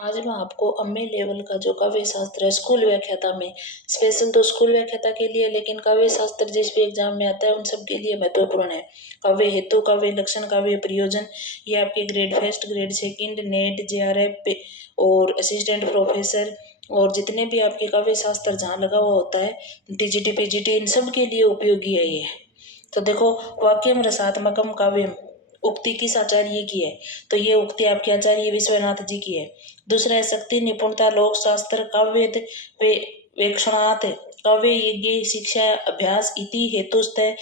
आज मैं आपको अम्मे लेवल का जो काव्य शास्त्र है स्कूल व्याख्याता में, स्पेशल तो स्कूल व्याख्याता के लिए, लेकिन काव्य शास्त्र जिस भी एग्जाम में आता है उन सब के लिए महत्वपूर्ण है। काव्य हेतु, काव्य लक्षण, काव्य प्रयोजन, ये आपके grade first, grade second, net, JRF और असिस्टेंट प्रोफेसर और जितने भी आपके काव्य शास्त्र जहाँ लगा हुआ होता है, टीजीटी पीजीटी, इन सब के लिए उपयोगी है ये। तो देखो, वाक्यम रसात्मकम काव्यम, उक्ति किस आचार्य की है? तो ये उक्ति आपके आचार्य विश्वनाथ जी की है। दूसरा है शक्ति, निपुणता, लोक शास्त्र, काव्य वेक्षणात्, काव्य यज्ञ, शिक्षा, अभ्यास इति हेतुस्तः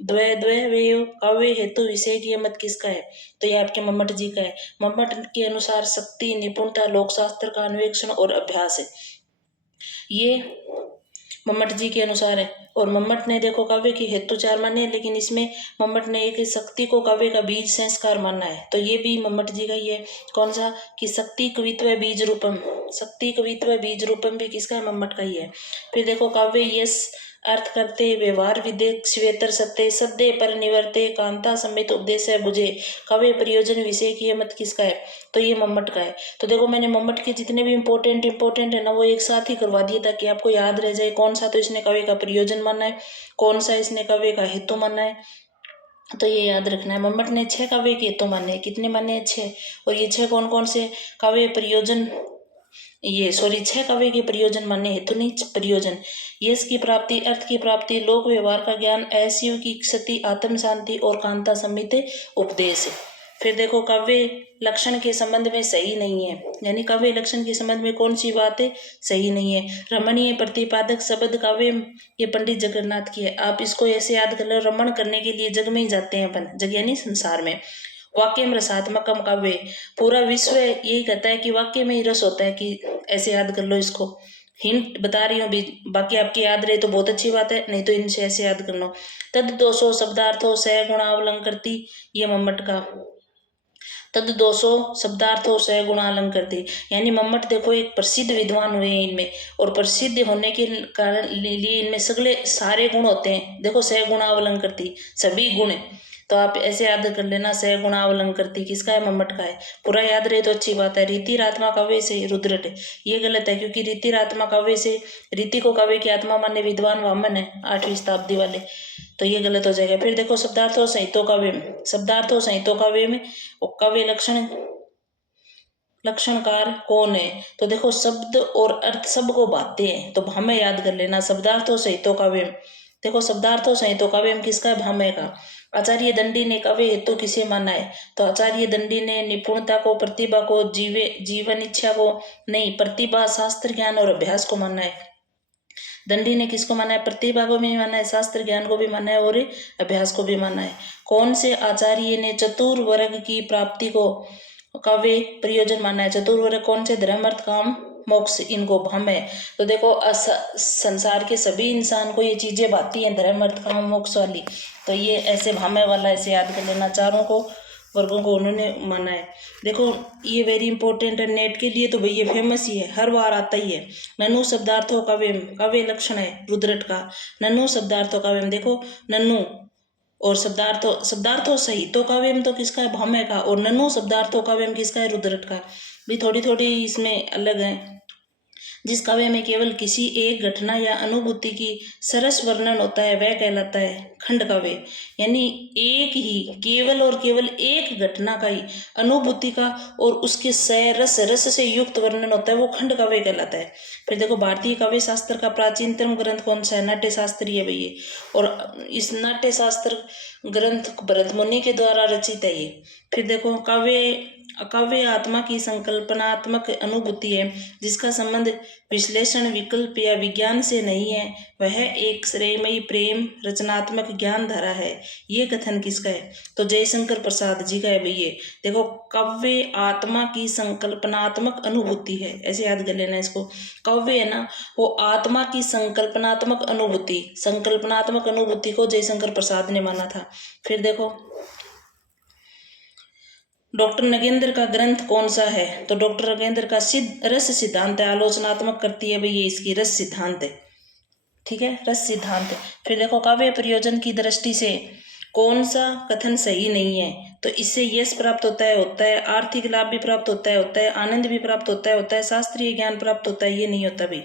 द्वैद्वैव काव्य हेतु विषय की मत किसका है? तो ये आपके मम्मट जी का है। मम्मट के अनुसार शक्ति, निपुणता, लोक शास्त्र का अन्वेषण और अभ्यास है, ये मम्मट जी के अनुसार है। और मम्मट ने देखो काव्य की हेतु चार माने हैं, लेकिन इसमें मम्मट ने एक शक्ति को काव्य का बीज संस्कार माना है, तो ये भी मम्मट जी का ही है। कौन सा? कि शक्ति कवित्व बीज रूपम, शक्ति कवित्व बीज रूपम भी किसका है? मम्मट का ही है। फिर देखो काव्य यश अर्थ करते व्यवहार विदे श्वेतर सत्य सद्य पर निवर्ते कांता समेत उपदेश है बुझे, काव्य प्रयोजन विषय की मत किसका है? तो ये मम्मट का है। तो देखो, मैंने मम्मट के जितने भी इंपॉर्टेंट है ना, वो एक साथ ही करवा दिए ताकि आपको याद रह जाए कौन सा तो इसने काव्य का प्रयोजन माना है, कौन सा इसने काव्य का हेतु माना है। तो ये याद रखना है। मम्मट ने 6 काव्य के हेतु माने, कितने माने? 6। और ये 6 कौन कौन से? काव्य प्रयोजन, ये 6 काव्य के प्रयोजन माने, हेतु नहीं, प्रयोजन। यश की प्राप्ति, अर्थ की प्राप्ति, लोक व्यवहार का ज्ञान, ऐशिव की क्षति, आत्म शांति और कांता समित उपदेश। फिर देखो, काव्य लक्षण के संबंध में सही नहीं है, यानी काव्य लक्षण के संबंध में कौन सी बात है? सही नहीं है। रमणीय प्रतिपादक शब्द काव्य, ये पंडित जगन्नाथ की है। आप इसको ऐसे याद कर लो, रमण करने के लिए जग में ही जाते हैं अपन, जग यानी संसार में। वाक्यम रसात्मकम काव्य, पूरा विश्व यही कहता है कि वाक्य में ही रस होता है, कि ऐसे याद कर लो इसको। हिंट बता रही हूँ, बाकी आपकी याद रहे तो बहुत अच्छी बात है, नहीं तो इनसे ऐसे याद कर लो। तद दोषो शब्दार्थो स गुणावलंकृति, ये मम्मट का। तद दोषो शब्दार्थो स गुणालंकृति, यानी मम्मट देखो एक प्रसिद्ध विद्वान हुए हैं इनमें, और प्रसिद्ध होने के कारण लिए इनमें सगले सारे गुण होते हैं। देखो, स गुणावलंकृति, सभी गुण, तो आप ऐसे याद कर लेना, स गुणावलंकृति किसका है? मम्मट का है। पूरा याद रहे तो अच्छी बात है। रीति आत्मा काव्य से रुद्रट, ये गलत है, क्योंकि रीति आत्मा काव्य से, रीति को काव्य की आत्मा माने विद्वान वामन है 8वीं शताब्दी वाले, तो ये गलत हो जाएगा। फिर देखो, शब्दार्थों संहितो काव्य में, शब्दार्थों संहितो काव्य में काव्य लक्षणकार कौन है? तो देखो, शब्द और अर्थ सबको बांधते हैं, तो भामे याद कर लेना। शब्दार्थों संहितो काव्य में देखो, शब्दार्थों संहितो काव्य में किसका है? भामे का। आचार्य दंडी ने काव्य हेतु किसे माना है? तो आचार्य दंडी ने निपुणता को, प्रतिभा को, जीवन इच्छा को नहीं, प्रतिभा, शास्त्र ज्ञान और अभ्यास को माना है। दंडी ने किसको माना है? प्रतिभा को भी माना है, शास्त्र ज्ञान को भी माना है और अभ्यास को भी माना है। कौन से आचार्य ने चतुर्वर्ग की प्राप्ति को काव्य प्रयोजन माना है? चतुर्वर्ग कौन से? धर्म, अर्थ, काम, मोक्ष, इनको भम है। तो देखो, संसार के सभी इंसान को ये चीजें भाती हैं, धर्म, अर्थ, काम, मोक्ष वाली, तो ये ऐसे भामे वाला ऐसे याद कर लेना। चारों को वर्गों को उन्होंने माना है। देखो, ये वेरी इंपॉर्टेंट है नेट के लिए, तो भाई ये फेमस ही है, हर बार आता ही है। ननु शब्दार्थों काव्यम, काव्य लक्षण है रुद्रट का। ननु शब्दार्थों काव्यम, देखो ननु और शब्दार्थों सहितो काव्यम तो किसका है? भामे का। और ननु शब्दार्थों काव्यम किसका है? रुद्रट का। भी थोड़ी थोड़ी इसमें अलग है। जिस काव्य में केवल किसी एक घटना या अनुभूति की सरस वर्णन होता है वह कहलाता है खंड काव्य, यानी एक ही, केवल और केवल एक घटना का ही, अनुभूति का और उसके रस से युक्त वर्णन होता है, वो खंड काव्य कहलाता है। फिर देखो, भारतीय काव्य शास्त्र का प्राचीनतम ग्रंथ कौन सा है? नाट्य शास्त्री है भैया, और इस नाट्य शास्त्र ग्रंथ भरत मुनि के द्वारा रचित है ये। फिर देखो, काव्य आत्मा की संकल्पनात्मक अनुभूति है जिसका संबंध विश्लेषण, विकल्प या विज्ञान से नहीं है, वह एक श्रेयमयी प्रेम रचनात्मक ज्ञान धारा है। ये कथन किसका है? तो जयशंकर प्रसाद जी का है भैया। देखो, काव्य आत्मा की संकल्पनात्मक अनुभूति है, ऐसे याद कर लेना इसको। काव्य है ना, वो आत्मा की संकल्पनात्मक अनुभूति को जयशंकर प्रसाद ने माना था। फिर देखो, डॉक्टर नगेंद्र का ग्रंथ कौन सा है? तो डॉक्टर नगेंद्र का रस सिद्धांत है, आलोचनात्मक करती है भैया, इसकी रस सिद्धांत है, ठीक है, रस सिद्धांत है। फिर देखो, काव्य प्रयोजन की दृष्टि से कौन सा कथन सही नहीं है? तो इससे यश प्राप्त होता है, आर्थिक लाभ भी प्राप्त होता है, आनंद भी प्राप्त होता है, शास्त्रीय ज्ञान प्राप्त होता है, ये नहीं होता भाई।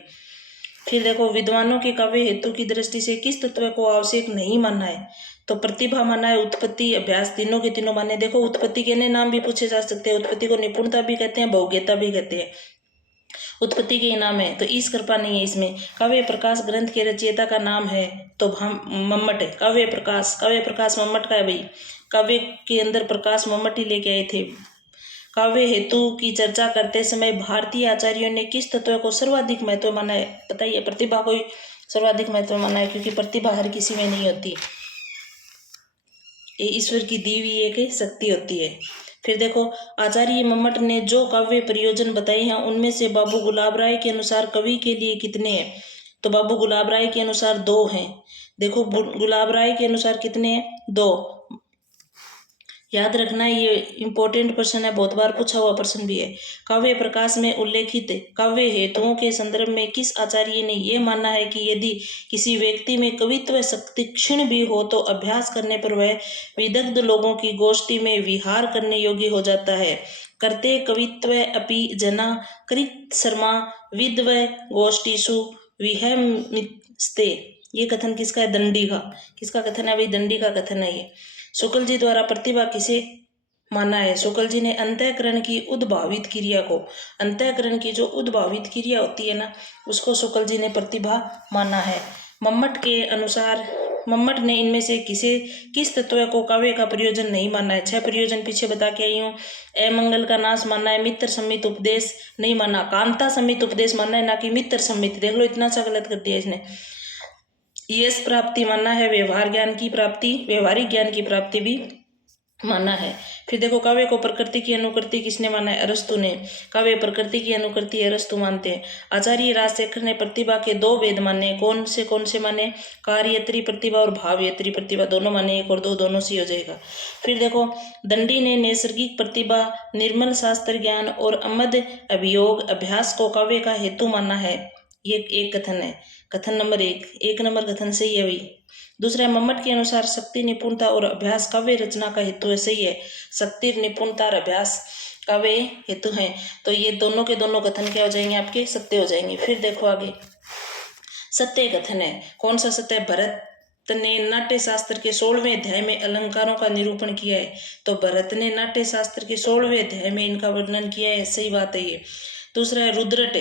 फिर देखो, विद्वानों के काव्य हेतु की दृष्टि से किस तत्व को आवश्यक नहीं माना है? तो प्रतिभा माना है, उत्पत्ति, अभ्यास, तीनों के तीनों माने। देखो, उत्पत्ति के नाम भी पूछे जा सकते हैं। उत्पत्ति को निपुणता भी कहते हैं, बहुज्ञता भी कहते हैं। उत्पत्ति के नाम है तो ईश कृपा नहीं है इसमें। काव्य प्रकाश ग्रंथ के रचयिता का नाम है तो मम्मट है। काव्य प्रकाश मम्मट का है भाई। काव्य के अंदर प्रकाश मम्मट ही लेके आए थे। काव्य हेतु की चर्चा करते समय भारतीय आचार्यों ने किस तत्व को सर्वाधिक महत्व माना है? बताइए। प्रतिभा को सर्वाधिक महत्व माना है, क्योंकि प्रतिभा हर किसी में नहीं होती, ये ईश्वर की दी हुई एक शक्ति होती है। फिर देखो, आचार्य मम्मट ने जो काव्य प्रयोजन बताए हैं उनमें से बाबू गुलाब राय के अनुसार कवि के लिए कितने हैं? तो बाबू गुलाब राय के अनुसार 2 हैं। देखो, गुलाब राय के अनुसार कितने हैं? 2। याद रखना, ये इंपॉर्टेंट प्रश्न है, बहुत बार पूछा हुआ प्रश्न भी है। काव्य प्रकाश में उल्लेखित काव्य हेतुओं के संदर्भ में किस आचार्य ने यह माना है कि यदि किसी व्यक्ति में कवित्व शक्ति क्षीण भी हो तो अभ्यास करने पर वह विदग्ध लोगों की गोष्ठी में विहार करने योग्य हो जाता है? करते कवित्व अपि जना कृत शर्मा विद्व गोष्ठीषु विहमिस्ते। ये कथन किसका है? दंडी का। किसका कथन है भाई? दंडी का कथन है ये। शुक्ल जी द्वारा प्रतिभा किसे माना है? शुक्ल जी ने अंतःकरण की उद्भावित क्रिया को, अंतःकरण की जो उद्भावित क्रिया होती है ना, उसको शुक्ल जी ने प्रतिभा माना है। मम्मट के अनुसार, मम्मट ने इनमें से किस तत्व को काव्य का प्रयोजन नहीं माना है? 6 प्रयोजन पीछे बता के आई हूँ। अमंगल का नाश मानना है, मित्र सम्मित उपदेश नहीं माना, कांता सम्मित उपदेश मानना है, ना कि मित्र सम्मित। देख लो, इतना सा गलत कर दिया इसने। यश प्राप्ति मानना है, व्यवहारिक ज्ञान की प्राप्ति भी माना है। फिर देखो, काव्य को प्रकृति की अनुकृति किसने माना है? अरस्तु ने। काव्य प्रकृति की अनुकृति अरस्तु मानते हैं। आचार्य राजशेखर ने प्रतिभा के 2 भेद माने। कौन से माने? कार्यत्री प्रतिभा और भावयत्री प्रतिभा, दोनों माने। 1 और 2 दोनों से हो जाएगा। फिर देखो, दंडी ने नैसर्गिक प्रतिभा, निर्मल शास्त्र ज्ञान और अमद अभियोग अभ्यास को काव्य का हेतु माना है। ये एक कथन है, कथन नंबर 1 नंबर कथन सही है भाई। दूसरा, मम्मट के अनुसार शक्ति, निपुणता और अभ्यास काव्य रचना का हेतु है। सही है, शक्ति, निपुणता और अभ्यास काव्य हेतु हैं। तो ये दोनों के दोनों कथन क्या हो जाएंगे? आपके सत्य हो जाएंगे। फिर देखो आगे, सत्य कथन है। कौन सा सत्य? भरत ने नाट्य शास्त्र के 16वें अध्याय में अलंकारों का निरूपण किया है। तो भरत ने नाट्य शास्त्र के 16वें अध्याय में इनका वर्णन किया है। सही बात है ये। दूसरा है, रुद्रट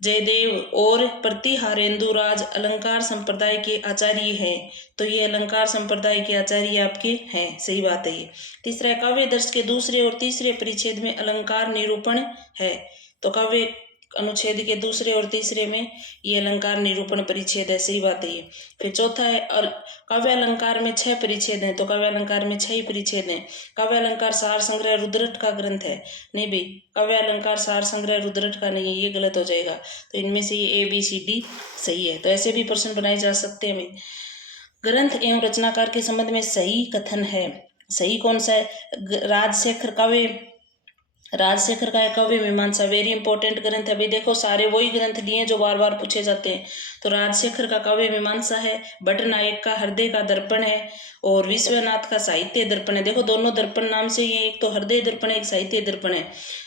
जयदेव और प्रतिहारेंदु राज अलंकार संप्रदाय के आचार्य हैं। तो ये अलंकार संप्रदाय के आचार्य आपके हैं। सही बात है ये। तीसरा है, काव्य दर्श के 2 और 3 परिच्छेद में अलंकार निरूपण है। तो काव्य अनुच्छेद के 2 और 3 में ये अलंकार निरूपण परिच्छेद है। सही बात है ये। फिर चौथा है, काव्य अलंकार में 6 परिच्छेद हैं। तो काव्य अलंकार में 6 ही परिच्छेद हैं। काव्य अलंकार सार संग्रह रुद्रट का ग्रंथ है। नहीं भाई, काव्य अलंकार सार संग्रह रुद्रट का नहीं है, ये गलत हो जाएगा। तो इनमें से ये ABCD सही है। तो ऐसे भी प्रश्न बनाए जा सकते हैं भाई। ग्रंथ एवं रचनाकार के संबंध में सही कथन है। सही कौन सा है? राजशेखर का काव्य मीमांसा, वेरी इंपॉर्टेंट ग्रंथ है भाई। देखो, सारे वही ग्रंथ लिए जो बार बार पूछे जाते हैं। तो राजशेखर का काव्य मीमांसा है, भट्टनायक का हृदय का दर्पण है और विश्वनाथ का साहित्य दर्पण है। देखो, दोनों दर्पण नाम से ये, एक तो हृदय दर्पण है, एक साहित्य दर्पण है।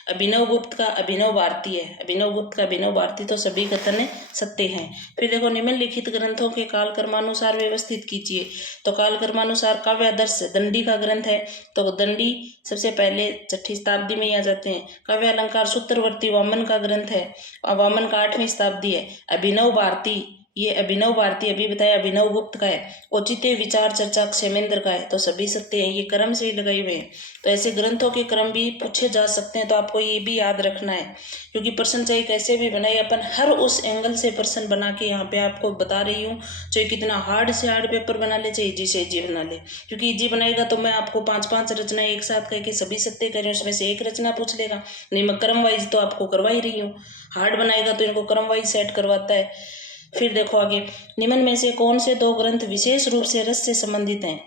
अभिनव गुप्त का अभिनव भारती है, अभिनव गुप्त का अभिनव भारती। तो सभी कथन सत्य हैं। फिर देखो, निम्नलिखित ग्रंथों के काल कर्मानुसार व्यवस्थित कीजिए। तो काल कर्मानुसार काव्यादर्श दंडी का ग्रंथ है। तो दंडी सबसे पहले 6ठी शताब्दी में आ जाते हैं। काव्य अलंकार सूत्रवर्ती वामन का ग्रंथ है, वामन का 8वीं शताब्दी है। अभिनव भारती, ये अभिनव भारती अभी बताया अभिनव गुप्त का है। औचित्य विचार चर्चा क्षेमेंद्र का है। तो सभी सत्य हैं, ये क्रम से ही लगाए हुए हैं। तो ऐसे ग्रंथों के क्रम भी पूछे जा सकते हैं। तो आपको ये भी याद रखना है, क्योंकि प्रश्न चाहे कैसे भी बनाए, अपन हर उस एंगल से प्रश्न बना के यहाँ पे आपको बता रही हूँ। चाहे कितना हार्ड से हार्ड पेपर बना ले, चाहे इजी से इजी बना ले। क्योंकि इजी बनाएगा तो मैं आपको 5-5 रचनाएं एक साथ करके सभी सत्य करें, उसमें से एक रचना पूछ लेगा। नहीं, मैं क्रम वाइज तो आपको करवा ही रही हूँ। हार्ड बनाएगा तो इनको क्रम वाइज सेट करवाता है। फिर देखो आगे, निम्न में से कौन से 2 ग्रंथ विशेष रूप से रस से संबंधित हैं?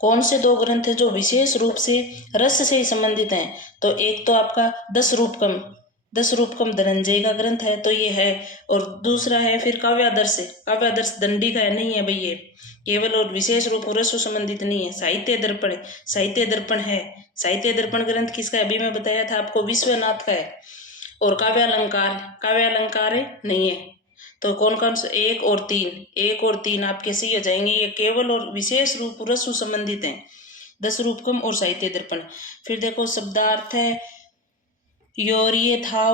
कौन से 2 ग्रंथ हैं जो विशेष रूप से रस से संबंधित हैं? तो एक तो आपका 10 रूपकम धनंजय का ग्रंथ है, तो ये है। और दूसरा है फिर काव्यादर्श दंडी का है, नहीं है भाई ये। केवल और विशेष रूप और रस संबंधित नहीं है। साहित्य दर्पण, साहित्य दर्पण है। साहित्य दर्पण ग्रंथ किसका है? अभी मैं बताया था आपको, विश्वनाथ का है। और काव्यालंकार, काव्यालंकार नहीं है। तो कौन कौन से? 1 और 3, 1 और 3 आपके सही हो जाएंगे। ये केवल और विशेष रूप रसु संबंधित हैं। 10 रूपकम और साहित्य दर्पण। फिर देखो शब्दार्थ है, योर्य था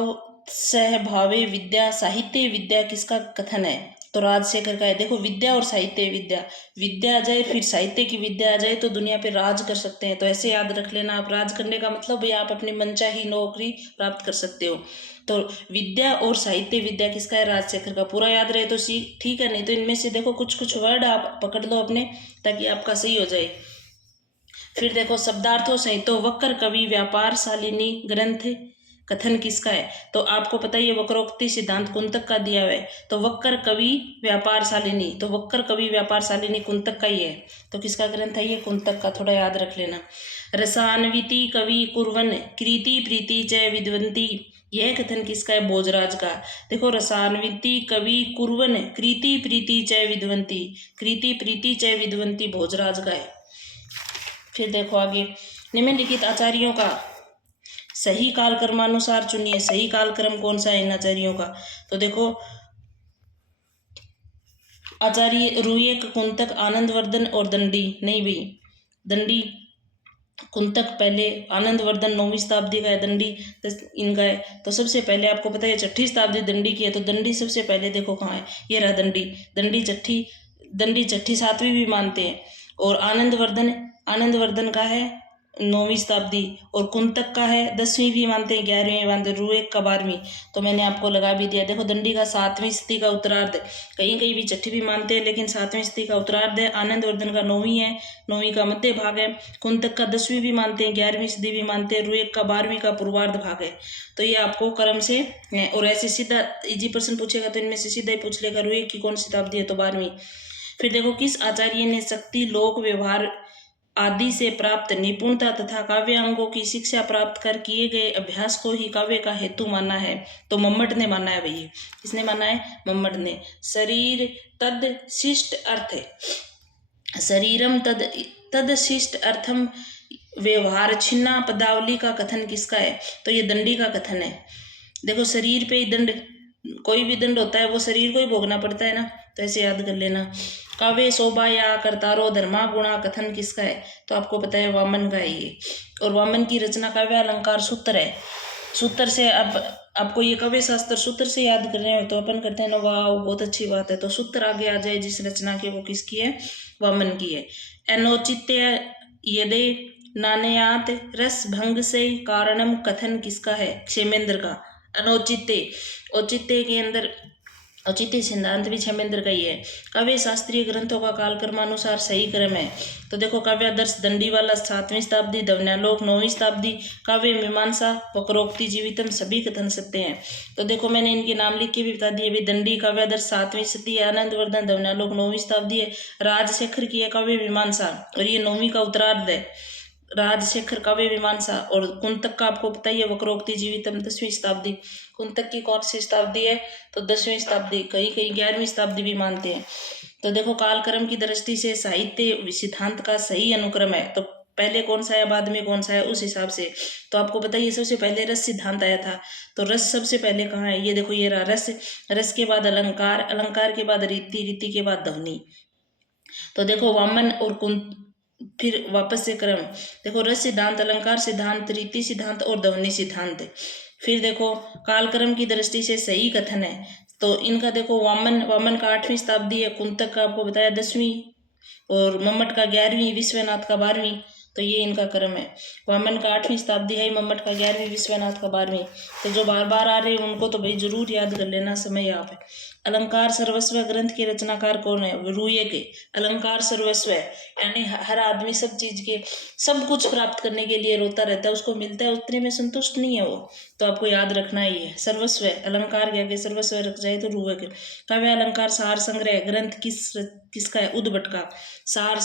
सह भावे विद्या, साहित्य विद्या किसका कथन है? तो राजशेखर का है। देखो विद्या और साहित्य विद्या, विद्या आ जाए फिर साहित्य की विद्या आ जाए तो दुनिया पे राज कर सकते हैं। तो ऐसे याद रख लेना आप, राज करने का मतलब भाई आप अपनी मनचाही नौकरी प्राप्त कर सकते हो। तो विद्या और साहित्य विद्या किसका है? राजशेखर का। पूरा याद रहे तो ठीक है, नहीं तो इनमें से देखो कुछ कुछ वर्ड आप पकड़ लो अपने, ताकि आपका सही हो जाए। फिर देखो शब्दार्थों से, तो वक्र कवि व्यापार शालिनी ग्रंथ कथन किसका है? तो आपको पता ही है वक्रोक्ति सिद्धांत कुंतक का दिया हुआ है। तो वक्र कवि व्यापार शालिनी, तो वक्र कवि व्यापार शालिनी कुंतक का ही है। तो किसका ग्रंथ है ये? कुंतक का। थोड़ा याद रख लेना। रसान्विति कवि कुर्वन कृति प्रीति च विद्वंती, यह कथन किसका है? भोजराज का। देखो रसान्विति कवि कुर्वन कृति प्रीति च विद्वंती, कृति प्रीति च विद्वंती भोजराज का है। फिर देखो आगे, निम्नलिखित आचार्यों का सही कालक्रमानुसार चुनिए। सही कालक्रम कौन सा है इन आचार्यों का? तो देखो आचार्य रुयक, कुंतक, आनंदवर्धन और दंडी। नहीं भाई, दंडी कुंतक पहले, आनंदवर्धन 9वीं शताब्दी का है, दंडी इनका है। तो सबसे पहले आपको पता है 6ठी शताब्दी दंडी की है। तो दंडी सबसे पहले देखो कहाँ है, ये रहा दंडी। दंडी छठी 7वीं भी मानते हैं। और आनंदवर्धन का है 9वीं शताब्दी, और कुंतक का है 10वीं भी मानते हैं, 11वीं मानते हैं, रुएक का 12वीं। तो मैंने आपको लगा भी दिया। देखो दंडी का 7वीं सदी का उत्तरार्ध, कहीं कहीं भी छठी भी मानते हैं लेकिन 7वीं सदी का उत्तरार्ध है। आनंदवर्धन का 9वीं है, 9वीं का मध्य भाग है। कुंतक का 10वीं भी मानते हैं, 11वीं सदी भी मानते हैं। रुएक का 12वीं का पूर्वार्ध भाग है। तो ये आपको क्रम से है। और ऐसे सीधा इजी प्रश्न पूछेगा तो इनमें से सीधा ही पूछ लेगा रुएक की कौन सी शताब्दी है, तो 12वीं। फिर देखो किस आचार्य ने शक्ति लोक व्यवहार आदि से प्राप्त निपुणता तथा काव्य अंगों की शिक्षा प्राप्त कर किए गए अभ्यास को ही काव्य का हेतु माना है? तो मम्मट ने माना है भैया। किसने माना है? मम्मट ने। शरीर तद शिष्ट अर्थ है, शरीरम तद शिष्ट अर्थम व्यवहार छिन्ना पदावली का कथन किसका है? तो ये दंडी का कथन है। देखो शरीर पे ही दंड, कोई भी दंड होता है वो शरीर को ही भोगना पड़ता है ना, तो ऐसे याद कर लेना। काव्य शोभा या कर्तारो धर्मा गुणा कथन किसका है? तो आपको पता है वामन का है ये। और वामन की रचना काव्य अलंकार सूत्र है। सूत्र से अब आपको ये काव्य शास्त्र सूत्र से याद कर रहे हो तो अपन करते हैं ना, वाह बहुत अच्छी बात है। तो सूत्र आगे आ जाए जिस रचना के, वो किसकी है? वामन की है। अनौचित्य यदि नानयात रस भंग से कारणम कथन किसका है? क्षेमेंद्र का। अनौचित्य, औचित्य के अंदर औचित्य सिद्धांत भी क्षेमेंद्र का ही है। काव्य शास्त्रीय ग्रंथों का कालक्रमानुसार सही क्रम है। तो देखो काव्यादर्श दंडी वाला 7वीं शताब्दी, दवन्यालोक 9वीं शताब्दी, काव्य मीमांसा वक्रोक्ति जीवितम सभी कथन सत्य हैं। तो देखो मैंने इनके नाम लिख के भी बता दिए। अभी दंडी काव्यादर्श 7वीं शताब्दी है, आनंदवर्धन दवन्यालोक 9वीं शताब्दी है, राजशेखर की है काव्य मीमांसा और ये 9वीं का उत्तरार्ध है। राजशेखर काव्य मीमांसा। और कुंतक का आपको पता ही है वक्रोक्ति जीवितम 10वीं शताब्दी। कुंतक की कौन सी शताब्दी है? तो 10वीं शताब्दी, कहीं कहीं 11वीं शताब्दी भी मानते हैं। तो देखो कालक्रम की दृष्टि से साहित्य सिद्धांत का सही अनुक्रम है। तो पहले कौन सा है बाद में कौन सा है उस हिसाब से। तो आपको पता ही सबसे पहले रस सिद्धांत आया था। तो रस सबसे पहले कहाँ है? ये देखो ये रहा रस। रस के बाद अलंकार, अलंकार के बाद रीति, रीति के बाद ध्वनि। तो देखो वामन और कुंत, फिर वापस से क्रम देखो, रस सिद्धांत, अलंकार सिद्धांत, रीति सिद्धांत और ध्वनि सिद्धांत। फिर देखो कालक्रम की दृष्टि से सही कथन है। तो इनका देखो वामन का 8वीं शताब्दी है, कुंतक का आपको बताया 10वीं, और मम्मट का 11वीं, विश्वनाथ का 12वीं। तो ये इनका क्रम है। वामन का 8वीं शताब्दी है, मम्मट का 11वीं, विश्वनाथ का 12वीं। तो जो बार बार आ रहे हैं उनको तो भाई जरूर याद कर लेना, समय आप है। अलंकार सर्वस्व ग्रंथ के रचनाकार कौन है? रुये के। अलंकार सर्वस्व है, यानी हर आदमी सब चीज के सब कुछ प्राप्त करने के लिए रोता रहता है, उसको मिलता है उतने में संतुष्ट नहीं है वो। तो आपको याद रखना ही है, सर्वस्व है। अलंकार के आगे सर्वस्व रख जाए तो रुये के। काव्य अलंकार सार संग्रह ग्रंथ किसका है? उद्भट का। सार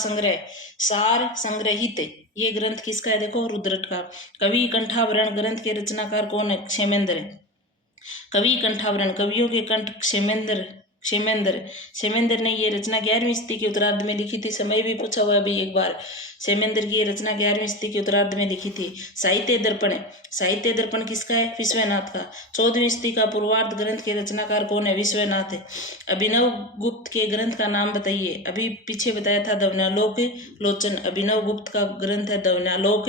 संग्रहित ये ग्रंथ किसका है? देखो रुद्रट का। कवि कंठाभरण ग्रंथ के रचनाकार कौन है? क्षेमेंद्र है। कवि कंठाभरण, कवियों के कंठ क्षेमेंद्र क्षेमेंद्र ने ये रचना 11वीं सदी के उत्तरार्ध में लिखी थी। समय भी पूछा हुआ अभी एक बार। क्षेमेंद्र की ये रचना 11वीं सदी के उत्तरार्ध में लिखी थी। साहित्य दर्पण किसका है? विश्वनाथ का। 14वीं सदी का पूर्वार्ध ग्रंथ के रचनाकार कौन है? विश्वनाथ है। अभिनव गुप्त के ग्रंथ का नाम बताइए। अभी पीछे बताया था ध्वन्यालोक लोचन। अभिनव गुप्त का ग्रंथ है ध्वन्यालोक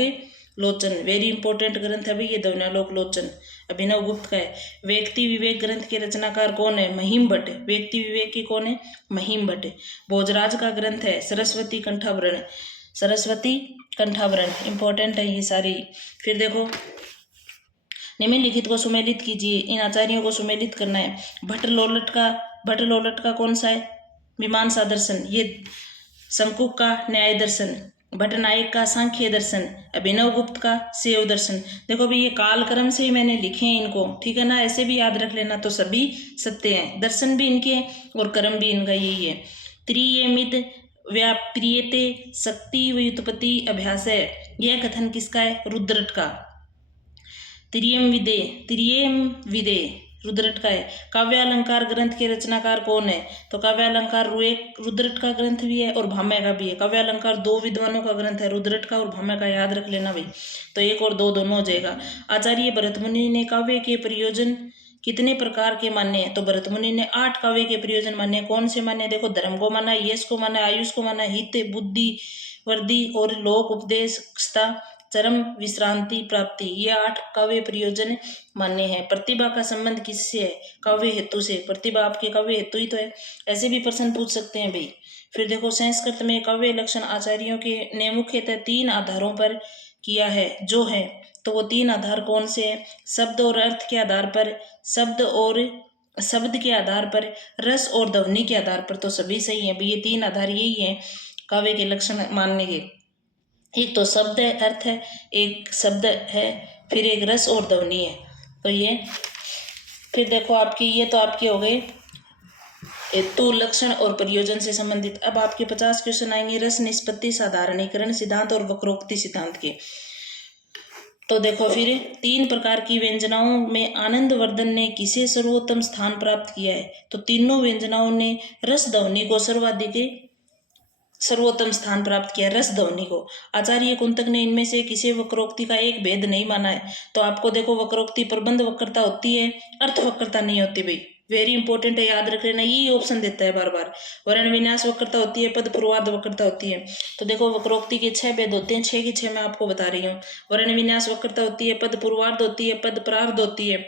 लोचन। वेरी इंपॉर्टेंट ग्रंथ है भाई ये ध्वन्यालोक लोचन, अभिनव गुप्त का है। व्यक्ति विवेक ग्रंथ के रचनाकार कौन है? महिम भट्ट। व्यक्ति विवेक के कौन है? महिम भट्ट। भोजराज का ग्रंथ है सरस्वती कंठाभरण। इंपॉर्टेंट है ये सारी। फिर देखो, निम्नलिखित को सुमेलित कीजिए। इन आचार्यों को सुमेलित करना है। भट्ट लोलट का कौन सा है? मीमांसा दर्शन। ये शंकुक का न्याय दर्शन। भट्टनायक का सांख्य दर्शन। अभिनव गुप्त का शैव दर्शन। देखो भाई ये कालक्रम से ही मैंने लिखे हैं इनको, ठीक है ना, ऐसे भी याद रख लेना। तो सभी सत्य हैं, दर्शन भी इनके और कर्म भी इनका यही है। त्रियेमित व्याप्रियते शक्ति व्युत्पत्ति अभ्यास है। यह कथन किसका है? रुद्रट का। त्रियम विदे रुद्रट का है। काव्यालंकार ग्रंथ के रचनाकार कौन है? तो काव्यालंकार रुद्रट का ग्रंथ भी है और भाम्य का भी है। काव्यालंकार दो विद्वानों का ग्रंथ है, रुद्रट का और भाम्य का, याद रख लेना भाई। तो एक और दो दोनों हो जाएगा। आचार्य भरतमुनि ने काव्य के प्रयोजन कितने प्रकार के माने हैं? तो भरतमुनि ने 8 काव्य के प्रयोजन माने। कौन से माने? देखो, धर्म को माना, यश को माना, आयुष को माना, हित, बुद्धि, वृद्धि और लोक उपदेशता, चरम विश्रांति प्राप्ति, ये 8 काव्य प्रयोजन मान्य हैं। प्रतिभा का संबंध किससे है? काव्य हेतु से। प्रतिभा आपके काव्य हेतु ही तो है। ऐसे भी प्रश्न पूछ सकते हैं भाई। फिर देखो, संस्कृत में काव्य लक्षण आचार्यों के ने मुख्यतः 3 आधारों पर किया है जो है। तो वो 3 आधार कौन से है? शब्द और अर्थ के आधार पर, शब्द के आधार पर, रस और ध्वनि के आधार पर। तो सभी सही है भाई, ये 3 आधार यही है काव्य के लक्षण मानने के। एक तो शब्द है, अर्थ है, एक शब्द है, फिर एक रस और ध्वनि है। तो ये फिर देखो आपकी, ये तो आपके हो गए हेतु, लक्षण और प्रयोजन से संबंधित। अब आपके 50 क्वेश्चन आएंगे रस निष्पत्ति, साधारणीकरण सिद्धांत और वक्रोक्ति सिद्धांत के। तो देखो, फिर 3 प्रकार की व्यंजनाओं में आनंदवर्धन ने किसे सर्वोत्तम स्थान प्राप्त किया है? तो तीनों व्यंजनाओं ने रस ध्वनि को सर्वोत्तम स्थान प्राप्त किया, रस ध्वनि को। आचार्य कुंतक ने इनमें से किसी वक्रोक्ति का एक भेद नहीं माना है। तो आपको देखो, वक्रोक्ति प्रबंध वक्रता होती है, अर्थ वक्रता नहीं होती भाई। वेरी इंपॉर्टेंट है, याद रख लेना, यही ऑप्शन देता है बार बार। वर्ण विन्यास वक्रता होती है, पद पूर्वार्ध वक्रता होती है। तो देखो, वक्रोक्ति के 6 भेद होते हैं, 6 के 6 मैं आपको बता रही हूँ। वर्ण विन्यास वक्रता होती है, पद पूर्वार्ध होती है, पद प्रार्ध होती है,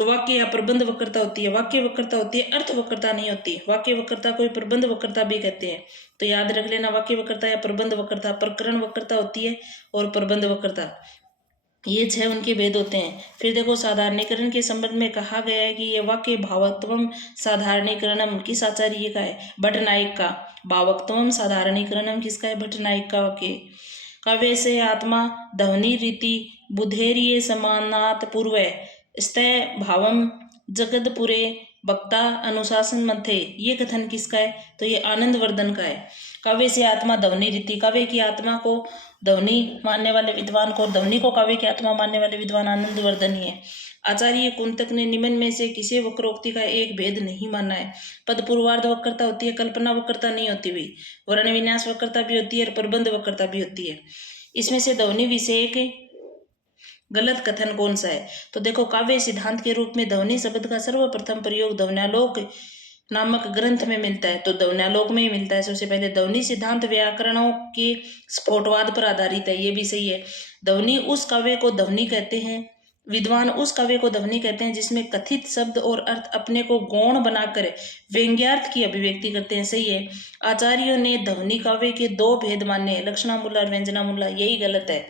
वाक्य या प्रबंध वक्रता होती है, वाक्य वक्रता होती है, अर्थ वक्रता नहीं होती। वाक्य वक्रता को प्रबंध वक्रता भी कहते हैं। तो याद रख लेना, वाक्य वक्रता या प्रबंध वक्रता, प्रकरण वक्रता होती है और प्रबंध वक्रता, ये 6 उनके भेद होते हैं। फिर देखो, साधारणीकरण के संबंध में कहा गया है कि ये वाक्य भावत्वम साधारणीकरणम किस आचार्य का है? भट्टनायक का। भावत्वम साधारणीकरणम किसका है? भट्टनायक का वाक्य। काव्य से आत्मा ध्वनि रीति बुधेरिये समानात पूर्व स्तय भावम जगदपुरे वक्ता अनुशासन मध्य, ये कथन किसका है? तो ये आनंदवर्धन का है। काव्य से आत्मा ध्वनि रीति, काव्य की आत्मा को ध्वनि मानने वाले विद्वान को, ध्वनि को काव्य की आत्मा मानने वाले विद्वान आनंदवर्धन ही है। आचार्य कुंतक ने निम्न में से किसी वक्रोक्ति का एक भेद नहीं माना है। पद पूर्वार्ध वक्रता होती है, कल्पना वक्रता नहीं होती हुई, वर्ण विन्यास वक्रता भी होती है और प्रबंध वक्रता भी होती है। इसमें से ध्वनि विषयक गलत कथन कौन सा है? तो देखो, काव्य सिद्धांत के रूप में ध्वनि शब्द का सर्वप्रथम प्रयोग ध्वन्यालोक नामक ग्रंथ में मिलता है। तो ध्वन्यालोक में ही मिलता है सबसे पहले। ध्वनि सिद्धांत व्याकरणों के स्फोटवाद पर आधारित है, ये भी सही है। ध्वनि उस काव्य को ध्वनि कहते हैं, विद्वान उस काव्य को ध्वनि कहते हैं जिसमें कथित शब्द और अर्थ अपने को गौण बनाकर व्यंग्यार्थ की अभिव्यक्ति करते हैं, सही है। आचार्यों ने ध्वनि काव्य के 2 भेद माने, लक्षणामूला और व्यंजनामूला, यही गलत है।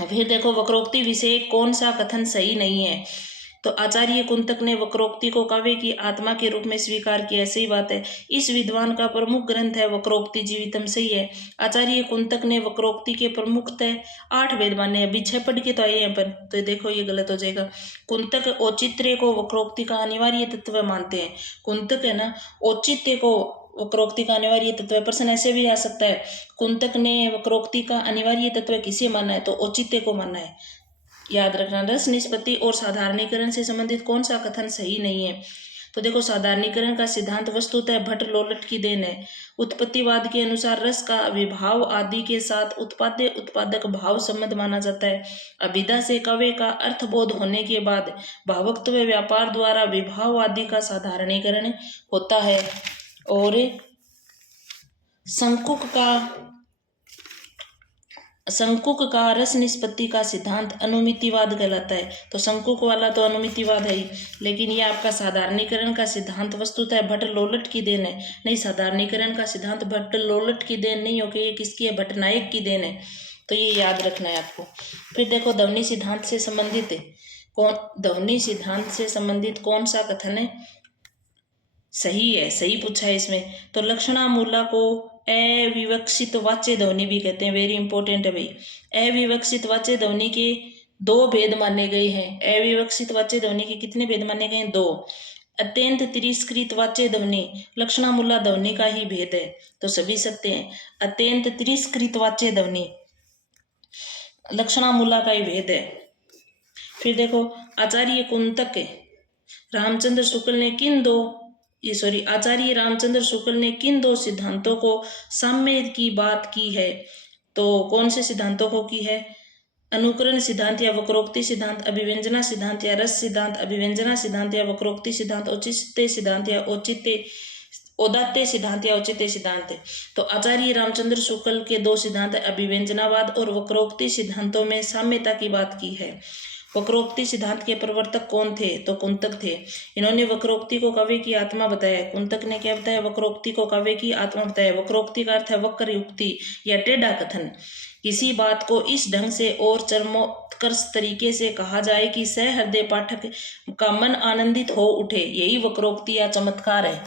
फिर देखो, वक्रोक्ति विषय कौन सा कथन सही नहीं है? तो आचार्य कुंतक ने वक्रोक्ति को काव्य की आत्मा के रूप में स्वीकार किया, सही बात है। इस विद्वान का प्रमुख ग्रंथ है वक्रोक्ति जीवितम, सही है। आचार्य कुंतक ने वक्रोक्ति के प्रमुखतः 8 भेद माने। अभी 6 पढ़ के तो आए यहाँ पर, तो देखो ये गलत हो जाएगा। कुंतक औचित्य को वक्रोक्ति का अनिवार्य तत्व मानते हैं। कुंतक है ना, औचित्य को वक्रोक्ति का अनिवार्य तत्व। प्रश्न ऐसे भी आ सकता है, कुंतक ने वक्रोक्ति का अनिवार्य तत्व किसे माना है? तो औचित्य को माना है, याद रखना। रस निष्पत्ति और साधारणीकरण से संबंधित कौन सा कथन सही नहीं है? तो देखो साधारणीकरण का सिद्धांत वस्तुतः भट्ट लोलट की देन है। उत्पत्तिवाद के अनुसार रस का विभाव आदि के साथ उत्पाद्य उत्पादक भाव संबंध माना जाता है। अभिधा से काव्य का अर्थबोध होने के बाद भावत्व व्यापार द्वारा विभाव आदि का साधारणीकरण होता है और संकुक का रस निष्पत्ति का सिद्धांत अनुमितिवाद कहलाता है। तो संकुक वाला तो अनुमितिवाद है ही, लेकिन ये आपका साधारणीकरण का सिद्धांत वस्तुतः भट्ट लोलट की देन है। नहीं, साधारणीकरण का सिद्धांत भट्ट लोलट की देन नहीं होगी, ये किसकी है? भट्टनायक की देन है। तो ये याद रखना है आपको। फिर देखो ध्वनि सिद्धांत से संबंधित ध्वनि सिद्धांत से संबंधित कौन सा कथन है सही है? सही पूछा है इसमें। तो लक्षणामूला को अविवक्षित वाच्य ध्वनि भी कहते हैं। वेरी इंपॉर्टेंट है भाई। अविवक्षित वाच्य ध्वनि के दो भेद माने गए हैं। अविवक्षित वाच्य ध्वनि के कितने भेद माने गए हैं? दो। अत्यंत तिरस्कृत वाच्य ध्वनि लक्षणामूला ध्वनि का ही भेद है, तो सभी सत्य हैं। अत्यंत तिरस्कृत वाच्य ध्वनि लक्षणामूला का ही भेद है। फिर देखो आचार्य कुंतक रामचंद्र शुक्ल ने आचार्य रामचंद्र शुक्ल ने किन दो सिद्धांतों को साम्य की बात की है? तो कौन से सिद्धांतों को की है? अनुकरण सिद्धांत या वक्रोक्ति सिद्धांत, अभिव्यंजना सिद्धांत या रस सिद्धांत, अभिव्यंजना सिद्धांत या वक्रोक्ति सिद्धांत, औचित्य सिद्धांत या औदात्य सिद्धांत या औचित्य सिद्धांत। तो आचार्य रामचंद्र शुक्ल के दो सिद्धांत अभिव्यंजनावाद और वक्रोक्ति सिद्धांतों में साम्यता की बात की है। वक्रोक्ति सिद्धांत के प्रवर्तक कौन थे? तो कुंतक थे। इन्होंने वक्रोक्ति को काव्य की आत्मा बताया। कुंतक ने क्या बताया? वक्रोक्ति को काव्य की आत्मा बताया। वक्रोक्ति का अर्थ है वक्र युक्ति या टेढ़ा कथन। किसी बात को इस ढंग से और चरमोत्कर्ष तरीके से कहा जाए कि सहृदय पाठक का मन आनंदित हो उठे, यही वक्रोक्ति या चमत्कार है।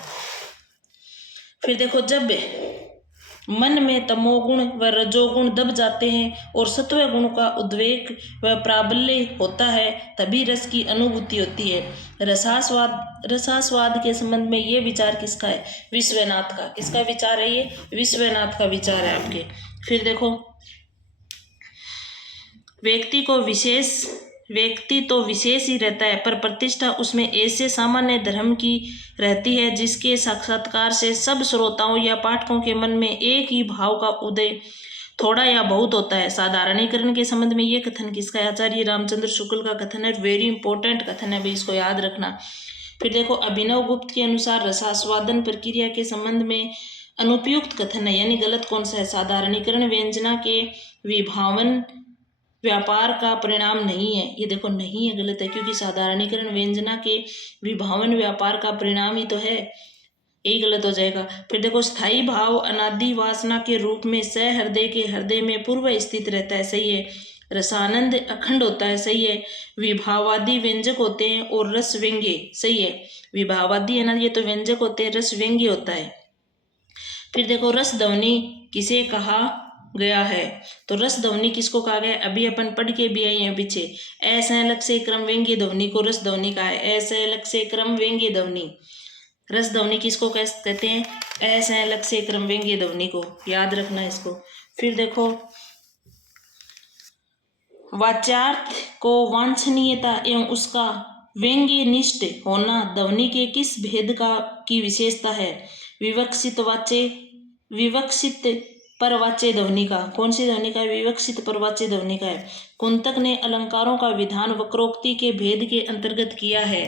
फिर देखो जब मन में तमोगुण व रजोगुण दब जाते हैं और सत्व गुण का उद्वेग व प्राबल्य होता है, तभी रस की अनुभूति होती है। रसास्वाद के संबंध में ये विचार किसका है? विश्वनाथ का। किसका विचार है ये? विश्वनाथ का विचार है आपके। फिर देखो व्यक्ति तो विशेष ही रहता है, पर प्रतिष्ठा उसमें ऐसे सामान्य धर्म की रहती है जिसके साक्षात्कार से सब श्रोताओं या पाठकों के मन में एक ही भाव का उदय थोड़ा या बहुत होता है। साधारणीकरण के संबंध में ये कथन किसका है? आचार्य रामचंद्र शुक्ल का कथन है। वेरी इंपॉर्टेंट कथन है भाई, इसको याद रखना। फिर देखो अभिनव गुप्त के अनुसार रसास्वादन प्रक्रिया के संबंध में अनुपयुक्त कथन है, यानी गलत कौन सा है? साधारणीकरण व्यंजना के विभावन व्यापार का परिणाम नहीं है। ये देखो नहीं है, गलत है, क्योंकि साधारणीकरण व्यंजना के विभावन व्यापार का परिणाम ही तो है, यही गलत हो जाएगा। फिर देखो स्थायी भाव अनादि वासना के रूप में सहृदय के हृदय में पूर्व स्थित रहता है, सही है। रसानंद अखंड होता है, सही है। विभावादि व्यंजक होते हैं और रस व्यंग्य, सही है। विभावादि है ना, ये तो व्यंजक होते हैं, रस व्यंग्य होता है। फिर देखो रस ध्वनि किसे कहा गया है? तो रस ध्वनि किसको कहा गया? अभी अपन पढ़ के भी आए हैं पीछे। असंलग्न से क्रम व्यंग्य ध्वनि को रस ध्वनि कहा है। असंलग्न से क्रम व्यंग्य ध्वनि, रस ध्वनि किसको कहते हैं? असंलग्न से क्रम व्यंग्य ध्वनि को, याद रखना इसको। फिर देखो वाच्यार्थ को वांछनीयता एवं उसका व्यंग्यनिष्ठ होना ध्वनि के किस भेद की विशेषता है? विवक्षित परवाच्य ध्वनि का। कौन सी ध्वनि का? विवक्षित परवाच्य ध्वनि का है। कुंतक ने अलंकारों का विधान वक्रोक्ति के भेद के अंतर्गत किया है।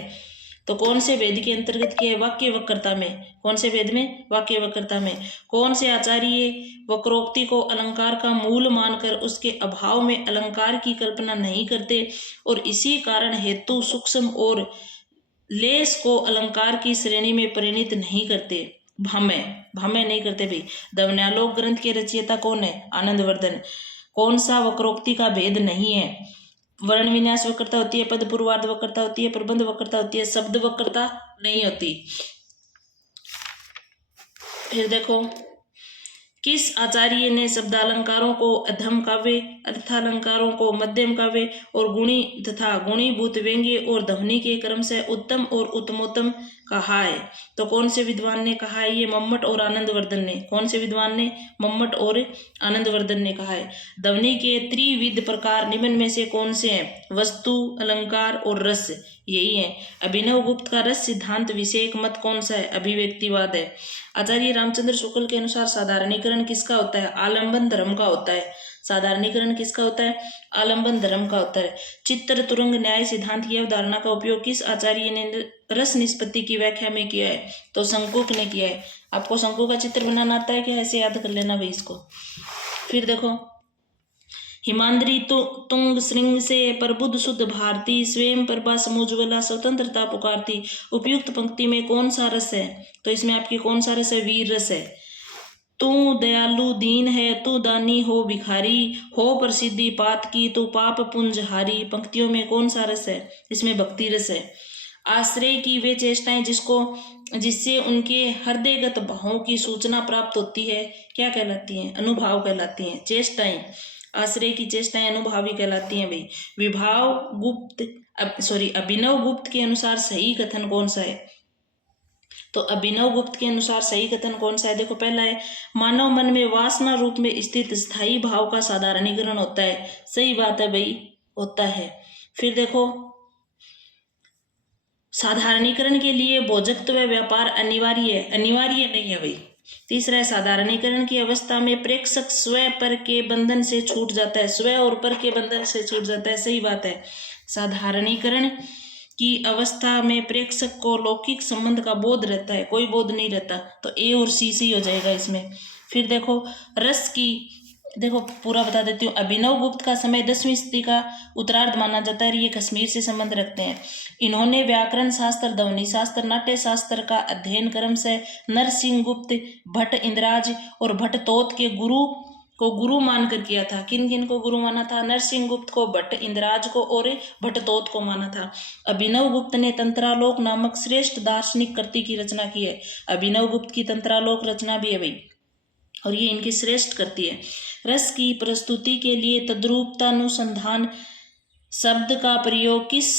तो कौन से भेद के अंतर्गत किया है? वाक्य वक्रता में। कौन से भेद में? वाक्य वक्रता में। कौन से आचार्य वक्रोक्ति को अलंकार का मूल मानकर उसके अभाव में अलंकार की कल्पना नहीं करते और इसी कारण हेतु सूक्ष्म और लेस को अलंकार की श्रेणी में परिणित नहीं करते। भाम्य नहीं करते भाई। ध्वन्यालोक ग्रंथ के रचयिता कौन है? आनंदवर्धन। कौन सा वक्रोक्ति का भेद नहीं है? वर्ण विन्यास वक्रता होती है, पद पूर्वार्ध वक्रता होती है, प्रबंध वक्रता होती है, शब्द वक्रता नहीं होती। फिर देखो किस आचार्य ने शब्दालंकारों को अधम काव्य, अर्थालंकारों को मध्यम काव्य और गुणी तथा गुणीभूत व्यंग्य और ध्वनि के क्रम से उत्तम और उत्तमोत्तम कहा है। तो कौन से विद्वान ने कहा है? ये मम्मट और आनंदवर्धन ने। कौन से विद्वान ने? मम्मट और आनंदवर्धन ने कहा है। ध्वनि के त्रिविध प्रकार निम्न में से कौन से हैं? वस्तु, अलंकार और रस, यही है। अभिनव गुप्त का रस सिद्धांत विषयक मत कौन सा है? अभिव्यक्तिवाद है। आचार्य रामचंद्र शुक्ल के अनुसार साधारणीकरण किसका होता है? आलंबन धर्म का होता है। साधारणीकरण किसका होता है? आलंबन धर्म का होता है। चित्र तुरंग न्याय सिद्धांत की अवधारणा का उपयोग किस आचार्य ने रस निष्पत्ति की व्याख्या में किया है? तो शंकुक ने किया है। आपको शंकु का चित्र बनाना आता है क्या? ऐसे याद कर लेना भाई इसको। फिर देखो, हिमांद्री तुंग श्रृंग से प्रबुद्ध शुद्ध भारती, स्वयं प्रभा समुज्वला स्वतंत्रता पुकारती। उपयुक्त पंक्ति में कौन सा रस है? तो इसमें आपकी कौन सा रस है? वीर रस है। तू दयालु दीन है, तू दानी हो भिखारी, हो प्रसिद्धि पात की, तू पाप पुंजहारी। पंक्तियों में कौन सा रस है? इसमें भक्ति रस है। आश्रय की वे चेष्टाएं जिससे उनके हृदयगत भावों की सूचना प्राप्त होती है, क्या कहलाती हैं? अनुभाव कहलाती हैं। चेष्टाएं, आश्रय की चेष्टाएं अनुभावी कहलाती हैं भाई। अभिनव गुप्त के अनुसार सही कथन कौन सा है? तो अभिनव गुप्त के अनुसार सही कथन कौन सा है? देखो, पहला है मानव मन में वासना रूप में स्थित स्थायी भाव का साधारणीकरण होता है। सही बात है भाई, होता है। फिर देखो, साधारणीकरण के लिए भोजकत्व व्यापार अनिवार्य है? अनिवार्य नहीं है भाई। तीसरा है साधारणीकरण की अवस्था में प्रेक्षक स्व पर के बंधन से छूट जाता है। स्व और पर के बंधन से छूट जाता है। सही बात है। साधारणीकरण की अवस्था में प्रेक्षक को लौकिक संबंध का बोध रहता है, कोई बोध नहीं रहता। तो ए और सी सी हो जाएगा इसमें। फिर देखो, रस की, देखो पूरा बता देती हूँ। अभिनव गुप्त का समय 10वीं सदी का उत्तरार्ध माना जाता है। ये कश्मीर से संबंध रखते हैं। इन्होंने व्याकरण शास्त्र, ध्वनि शास्त्र, नाट्य शास्त्र का अध्ययन क्रम से नरसिंह गुप्त, भट्ट इंद्राज और भट्ट तोत के गुरु मानकर किया था। किन किन को गुरु माना था? नरसिंह गुप्त को, भट्ट इंद्राज को और भट्ट तोत को माना था। अभिनव गुप्त ने तंत्रालोक नामक श्रेष्ठ दार्शनिक कृति की रचना की है। अभिनव गुप्त की तंत्रालोक रचना भी है भाई, और ये इनकी श्रेष्ठ कृति है। रस की प्रस्तुति के लिए तद्रूपतानुसंधान शब्द का प्रयोग किस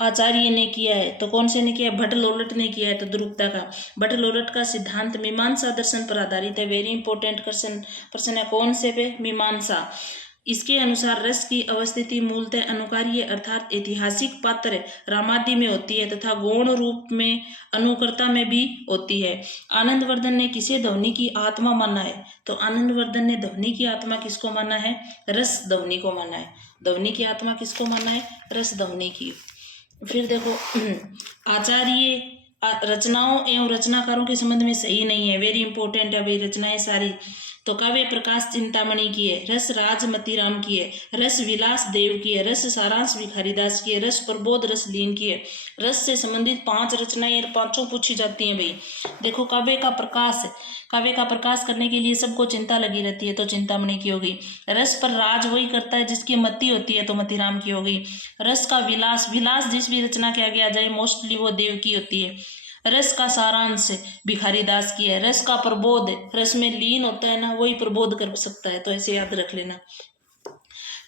आचार्य ने किया है? तो कौन से ने किया? भट्ट लोलट ने किया है तद्रूपता का। भट्ट लोलट का सिद्धांत मीमांसा दर्शन पर आधारित है। वेरी इंपॉर्टेंट प्रश्न है। कौन से पे? मीमांसा। इसके अनुसार रस की अवस्थिति मूलतः अनुकार्य अर्थात ऐतिहासिक पात्र रामादि में होती है तथा गौण रूप में अनुकर्ता में भी होती है। आनंदवर्धन ने किसे ध्वनि की आत्मा माना है? तो आनंदवर्धन ने ध्वनि की आत्मा किसको माना है? रस ध्वनि को माना है। ध्वनि की आत्मा किसको माना है? रस ध्वनि की। फिर देखो, आचार्य रचनाओं एवं रचनाकारों के संबंध में सही नहीं है। वेरी इंपॉर्टेंट है भाई, रचनाएं सारी। तो काव्य प्रकाश चिंतामणि की है, रस राज मतीराम की है, रस विलास देव की है, रस सारांश भिखारीदास की है, रस प्रबोध रस लीन की है। रस से संबंधित 5 रचनाएं, 5 पूछी जाती हैं भाई। देखो, काव्य का प्रकाश करने के लिए सबको चिंता लगी रहती है, तो चिंतामणि की होगी। रस पर राज वही करता है जिसकी मति होती है, तो मतीराम की होगी। रस का विलास जिस भी रचना के आगे आ जाए मोस्टली वो देव की होती है। रस का सारांश भिखारीदास की है। रस का प्रबोध, रस में लीन होता है ना, वही प्रबोध कर सकता है, तो ऐसे याद रख लेना।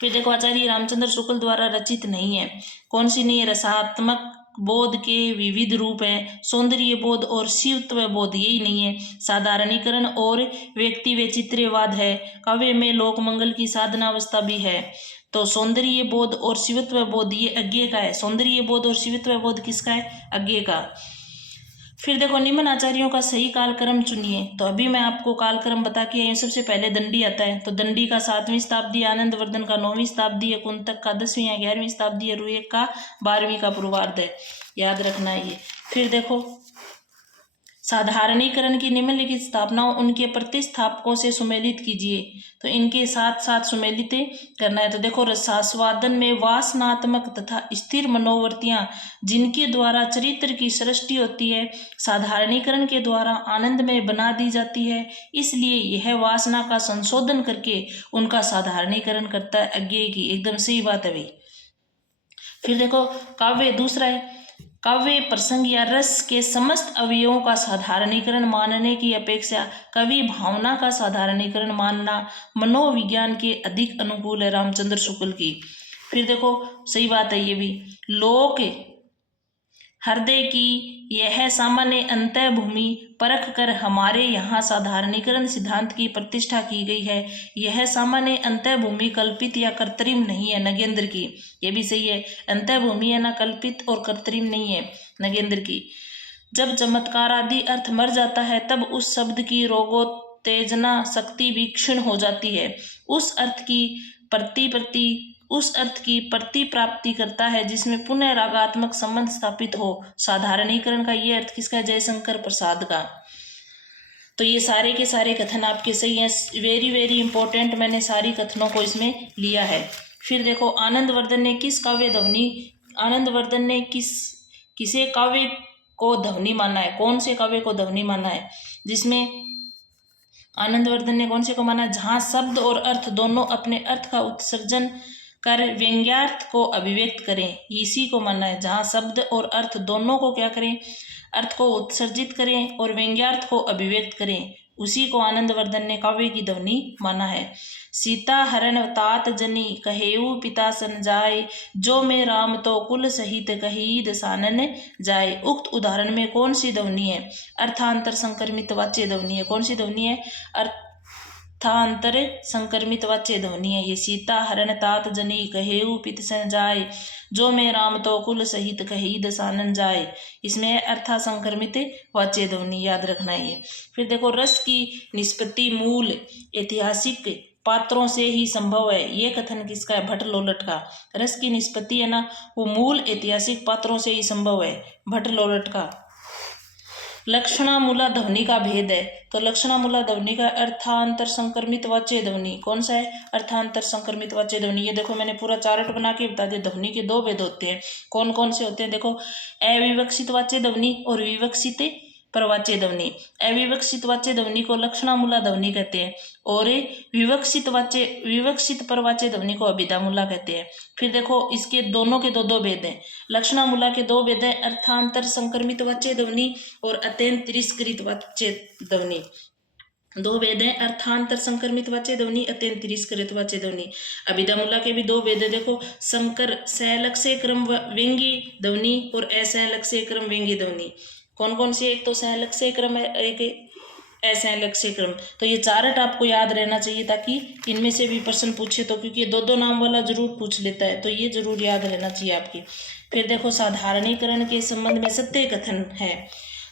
फिर देखो, आचार्य रामचंद्र शुक्ल द्वारा रचित नहीं है। कौन सी नहीं है? रसात्मक बोध के विविध रूप हैं, सौंदर्य बोध और शिवत्व बोध, यही नहीं है। साधारणीकरण और व्यक्ति वैचित्र्यवाद है। काव्य में लोक मंगल की साधनावस्था भी है। तो सौंदर्य बोध और शिवत्व बोध ये अज्ञे का है। सौंदर्य बोध और शिवत्व बोध किसका है? अज्ञे का। फिर देखो, निम्न आचार्यों का सही कालक्रम चुनिए। तो अभी मैं आपको कालक्रम बता के आई। सबसे पहले दंडी आता है, तो दंडी का 7वीं शताब्दी, आनंदवर्धन का 9वीं शताब्दी है, कुंतक का 10वीं या 11वीं शताब्दी है, रुएक का 12वीं का पूर्वार्ध है। याद रखना है ये। फिर देखो, साधारणीकरण की निम्नलिखित स्थापनाओं उनके प्रतिस्थापकों से सुमेलित कीजिए। तो इनके साथ साथ सुमेलित करना है। तो देखो, रसास्वादन में वासनात्मक तथा स्थिर मनोवृत्तियां जिनके द्वारा चरित्र की सृष्टि होती है, साधारणीकरण के द्वारा आनंद में बना दी जाती है। इसलिए यह वासना का संशोधन करके उनका साधारणीकरण करता है। अज्ञेय की एकदम सही बात है भाई। फिर देखो, काव्य दूसरा है, काव्य प्रसंग या रस के समस्त अवयवों का साधारणीकरण मानने की अपेक्षा कवि भावना का साधारणीकरण मानना मनोविज्ञान के अधिक अनुकूल है, रामचंद्र शुक्ल की। फिर देखो, सही बात है ये भी। लोक हृदय की यह सामान्य अंतः भूमि परख कर हमारे यहाँ साधारणीकरण सिद्धांत की प्रतिष्ठा की गई है। यह सामान्य अंतः भूमि कल्पित या कृत्रिम नहीं है, नगेंद्र की। ये भी सही है, अंतः भूमि है ना कल्पित और कृत्रिम नहीं है, नगेंद्र की। जब चमत्कार आदि अर्थ मर जाता है तब उस शब्द की रोगोत्तेजना शक्ति भी क्षीण हो जाती है। उस अर्थ की प्रति प्राप्ति करता है जिसमें पुनः रागात्मक संबंध स्थापित हो। साधारणीकरण का ये अर्थ किसका है? जयशंकर प्रसाद का। तो ये सारे के सारे कथन आपके सही हैं, वेरी वेरी इंपॉर्टेंट। मैंने सारी कथनों को इसमें लिया है। फिर देखो, आनंदवर्धन ने किसे काव्य को ध्वनि माना है? कौन से काव्य को ध्वनि माना है? जिसमें आनंदवर्धन ने कौन से को माना? जहाँ शब्द और अर्थ दोनों अपने अर्थ का उत्सर्जन कर व्यंग्यार्थ को अभिव्यक्त करें, इसी को माना है। जहाँ शब्द और अर्थ दोनों को क्या करें? अर्थ को उत्सर्जित करें और व्यंग्यार्थ को अभिव्यक्त करें, उसी को आनंदवर्धन ने काव्य की ध्वनि माना है। सीता हरण तात जनी कहेऊ पिता सन जाय, जो में राम तो कुल सहित कहीद सानन जाय। उक्त उदाहरण में कौन सी ध्वनि है? अर्थांतर संक्रमित वाच्य ध्वनि है। कौन सी ध्वनि है? अर्थांतर संक्रमित वाच्य ध्वनि है। ये सीता हरण तात जनी कहेऊ पित सन जाय, जो में राम तो कुल सहित कहीद सानन जाय, इसमें अर्था संक्रमित वाच्य ध्वनि, याद रखना है ये। फिर देखो, रस की निष्पत्ति मूल ऐतिहासिक पात्रों से ही संभव है। ये कथन किसका है? भट्ट लोलट का। रस की निष्पत्ति है ना, वो मूल ऐतिहासिक पात्रों से ही संभव है, भट्ट लोलट का। लक्षणामूला ध्वनि का भेद है, तो लक्षणामूला ध्वनि का अर्थांतर संक्रमित वाच्य ध्वनि कौन सा है? अर्थांतर संक्रमित वाच्य ध्वनि। ये देखो, मैंने पूरा चार्ट बना के बता दिया। ध्वनि के दो भेद होते हैं। कौन कौन से होते हैं? देखो, अविवक्षित वाच्य ध्वनि और विवक्षित परवाच्य ध्वनि। अविवक्षित वाच्य ध्वनि को लक्षणामूला ध्वनि कहते हैं और विवक्षित परवाच्य ध्वनि को अभिधामूला कहते हैं। फिर देखो, इसके दोनों के दो भेद हैं। लक्षणामूला के दो भेद हैं, अर्थांतर संक्रमित वाच्य ध्वनि और अत्यंत तिरस्कृत वाच्य ध्वनि। दो भेद हैं, अर्थांतर संक्रमित वाच्य ध्वनि, अत्यंत तिरस्कृत वाच्य ध्वनि। अभिधामूला के भी दो भेद है। देखो, संकर सहलक्ष्य क्रम व्यंग्य ध्वनि और असहलक्ष्य क्रम व्यंग्य ध्वनि। कौन कौन सी? एक तो सहलक्ष्य क्रम है, एक असहलक्ष्य क्रम। तो ये चार्ट आपको याद रहना चाहिए ताकि इनमें से भी प्रश्न पूछे तो, क्योंकि ये दो नाम वाला जरूर पूछ लेता है, तो ये जरूर याद रहना चाहिए आपकी। फिर देखो, साधारणीकरण के संबंध में सत्य कथन है।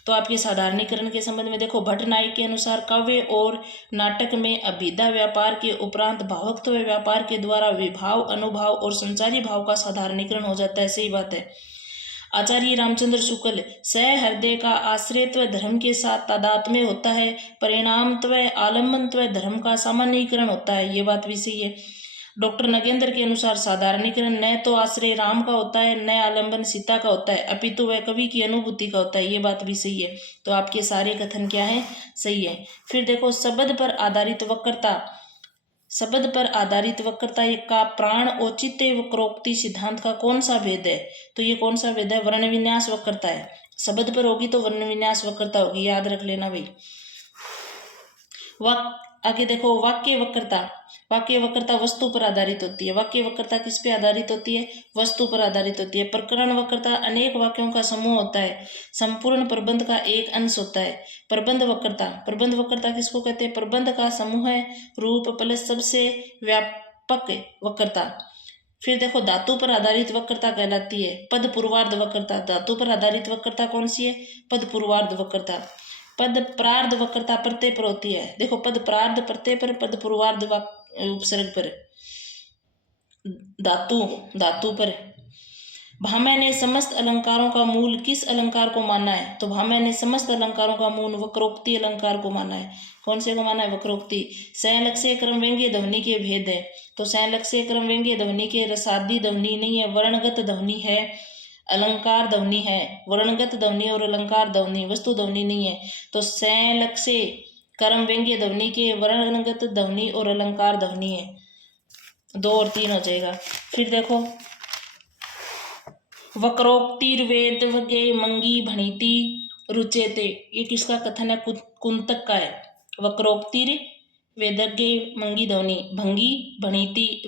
तो आपके साधारणीकरण के संबंध में देखो, भट्ट नायक के अनुसार काव्य और नाटक में अभिधा व्यापार के उपरांत भावत्व व्यापार के द्वारा विभाव, अनुभाव और संचारी भाव का साधारणीकरण हो जाता है। सही बात है। आचार्य रामचंद्र शुक्ल, सहृदय का आश्रयत्व धर्म के साथ तादात्म्य होता है, परिणामत्व आलम्बनत्व धर्म का सामान्यीकरण होता है। ये बात भी सही है। डॉक्टर नगेंद्र के अनुसार साधारणीकरण न तो आश्रय राम का होता है, न आलम्बन सीता का होता है, अपितु वह कवि की अनुभूति का होता है। ये बात भी सही है। तो आपके सारे कथन क्या है? सही है। फिर देखो, शब्द पर आधारित वक्रता का प्राण औचित्य वक्रोक्ति सिद्धांत का कौन सा भेद है? तो ये कौन सा भेद है? वर्ण विन्यास वक्रता है। शब्द पर होगी तो वर्ण विन्यास वक्रता होगी, याद रख लेना भाई। आगे देखो, वाक्य वक्रता वस्तु पर आधारित होती है। वाक्य वक्रता किस पे आधारित होती है? वस्तु पर आधारित होती है। प्रकरण वक्रता अनेक वाक्यों का समूह होता है, संपूर्ण प्रबंध का एक अंश होता है। प्रबंध वक्रता किसको कहते हैं? प्रबंध का समूह है, रूप प्लस सबसे व्यापक वक्रता। फिर देखो, धातु पर आधारित वक्रता कहलाती है पद पूर्वार्ध वक्रता। धातु पर आधारित वक्रता कौन सी है? पद पूर्वार्ध वक्रता। पद प्रार्ध वक्रता प्रत्यय पर होती है। देखो, पद प्रार्ध प्रत्यय पर, पद पूर्वार्ध उपसर्ग पर। धातु पर। भामह ने समस्त अलंकारों का मूल किस अलंकार को माना है? तो भामह ने समस्त अलंकारों का मूल वक्रोक्ति अलंकार को माना है। कौन से को माना है? वक्रोक्ति। सहलक्ष्य क्रम व्यंग्य ध्वनि के भेद है। तो सहलक्ष्य क्रम व्यंग्य ध्वनि के रसादी ध्वनि नहीं है, वर्णगत ध्वनि है, अलंकार ध्वनि है। वर्णगत ध्वनि और अलंकार ध्वनि, वस्तु ध्वनि नहीं है। तो सहलक्ष्य क्रम व्यंग्य ध्वनि के वर्णगत ध्वनि और अलंकार ध्वनि है। 2 और 3 हो जाएगा। फिर देखो, वक्रोक्तिर्वेद वगे मंगी भणिति रुचेते, ये किसका कथन है? कुंतक का है। वक्रोक्तिर वेदज्ञ मंगी ध्वनि, भंगी भणिति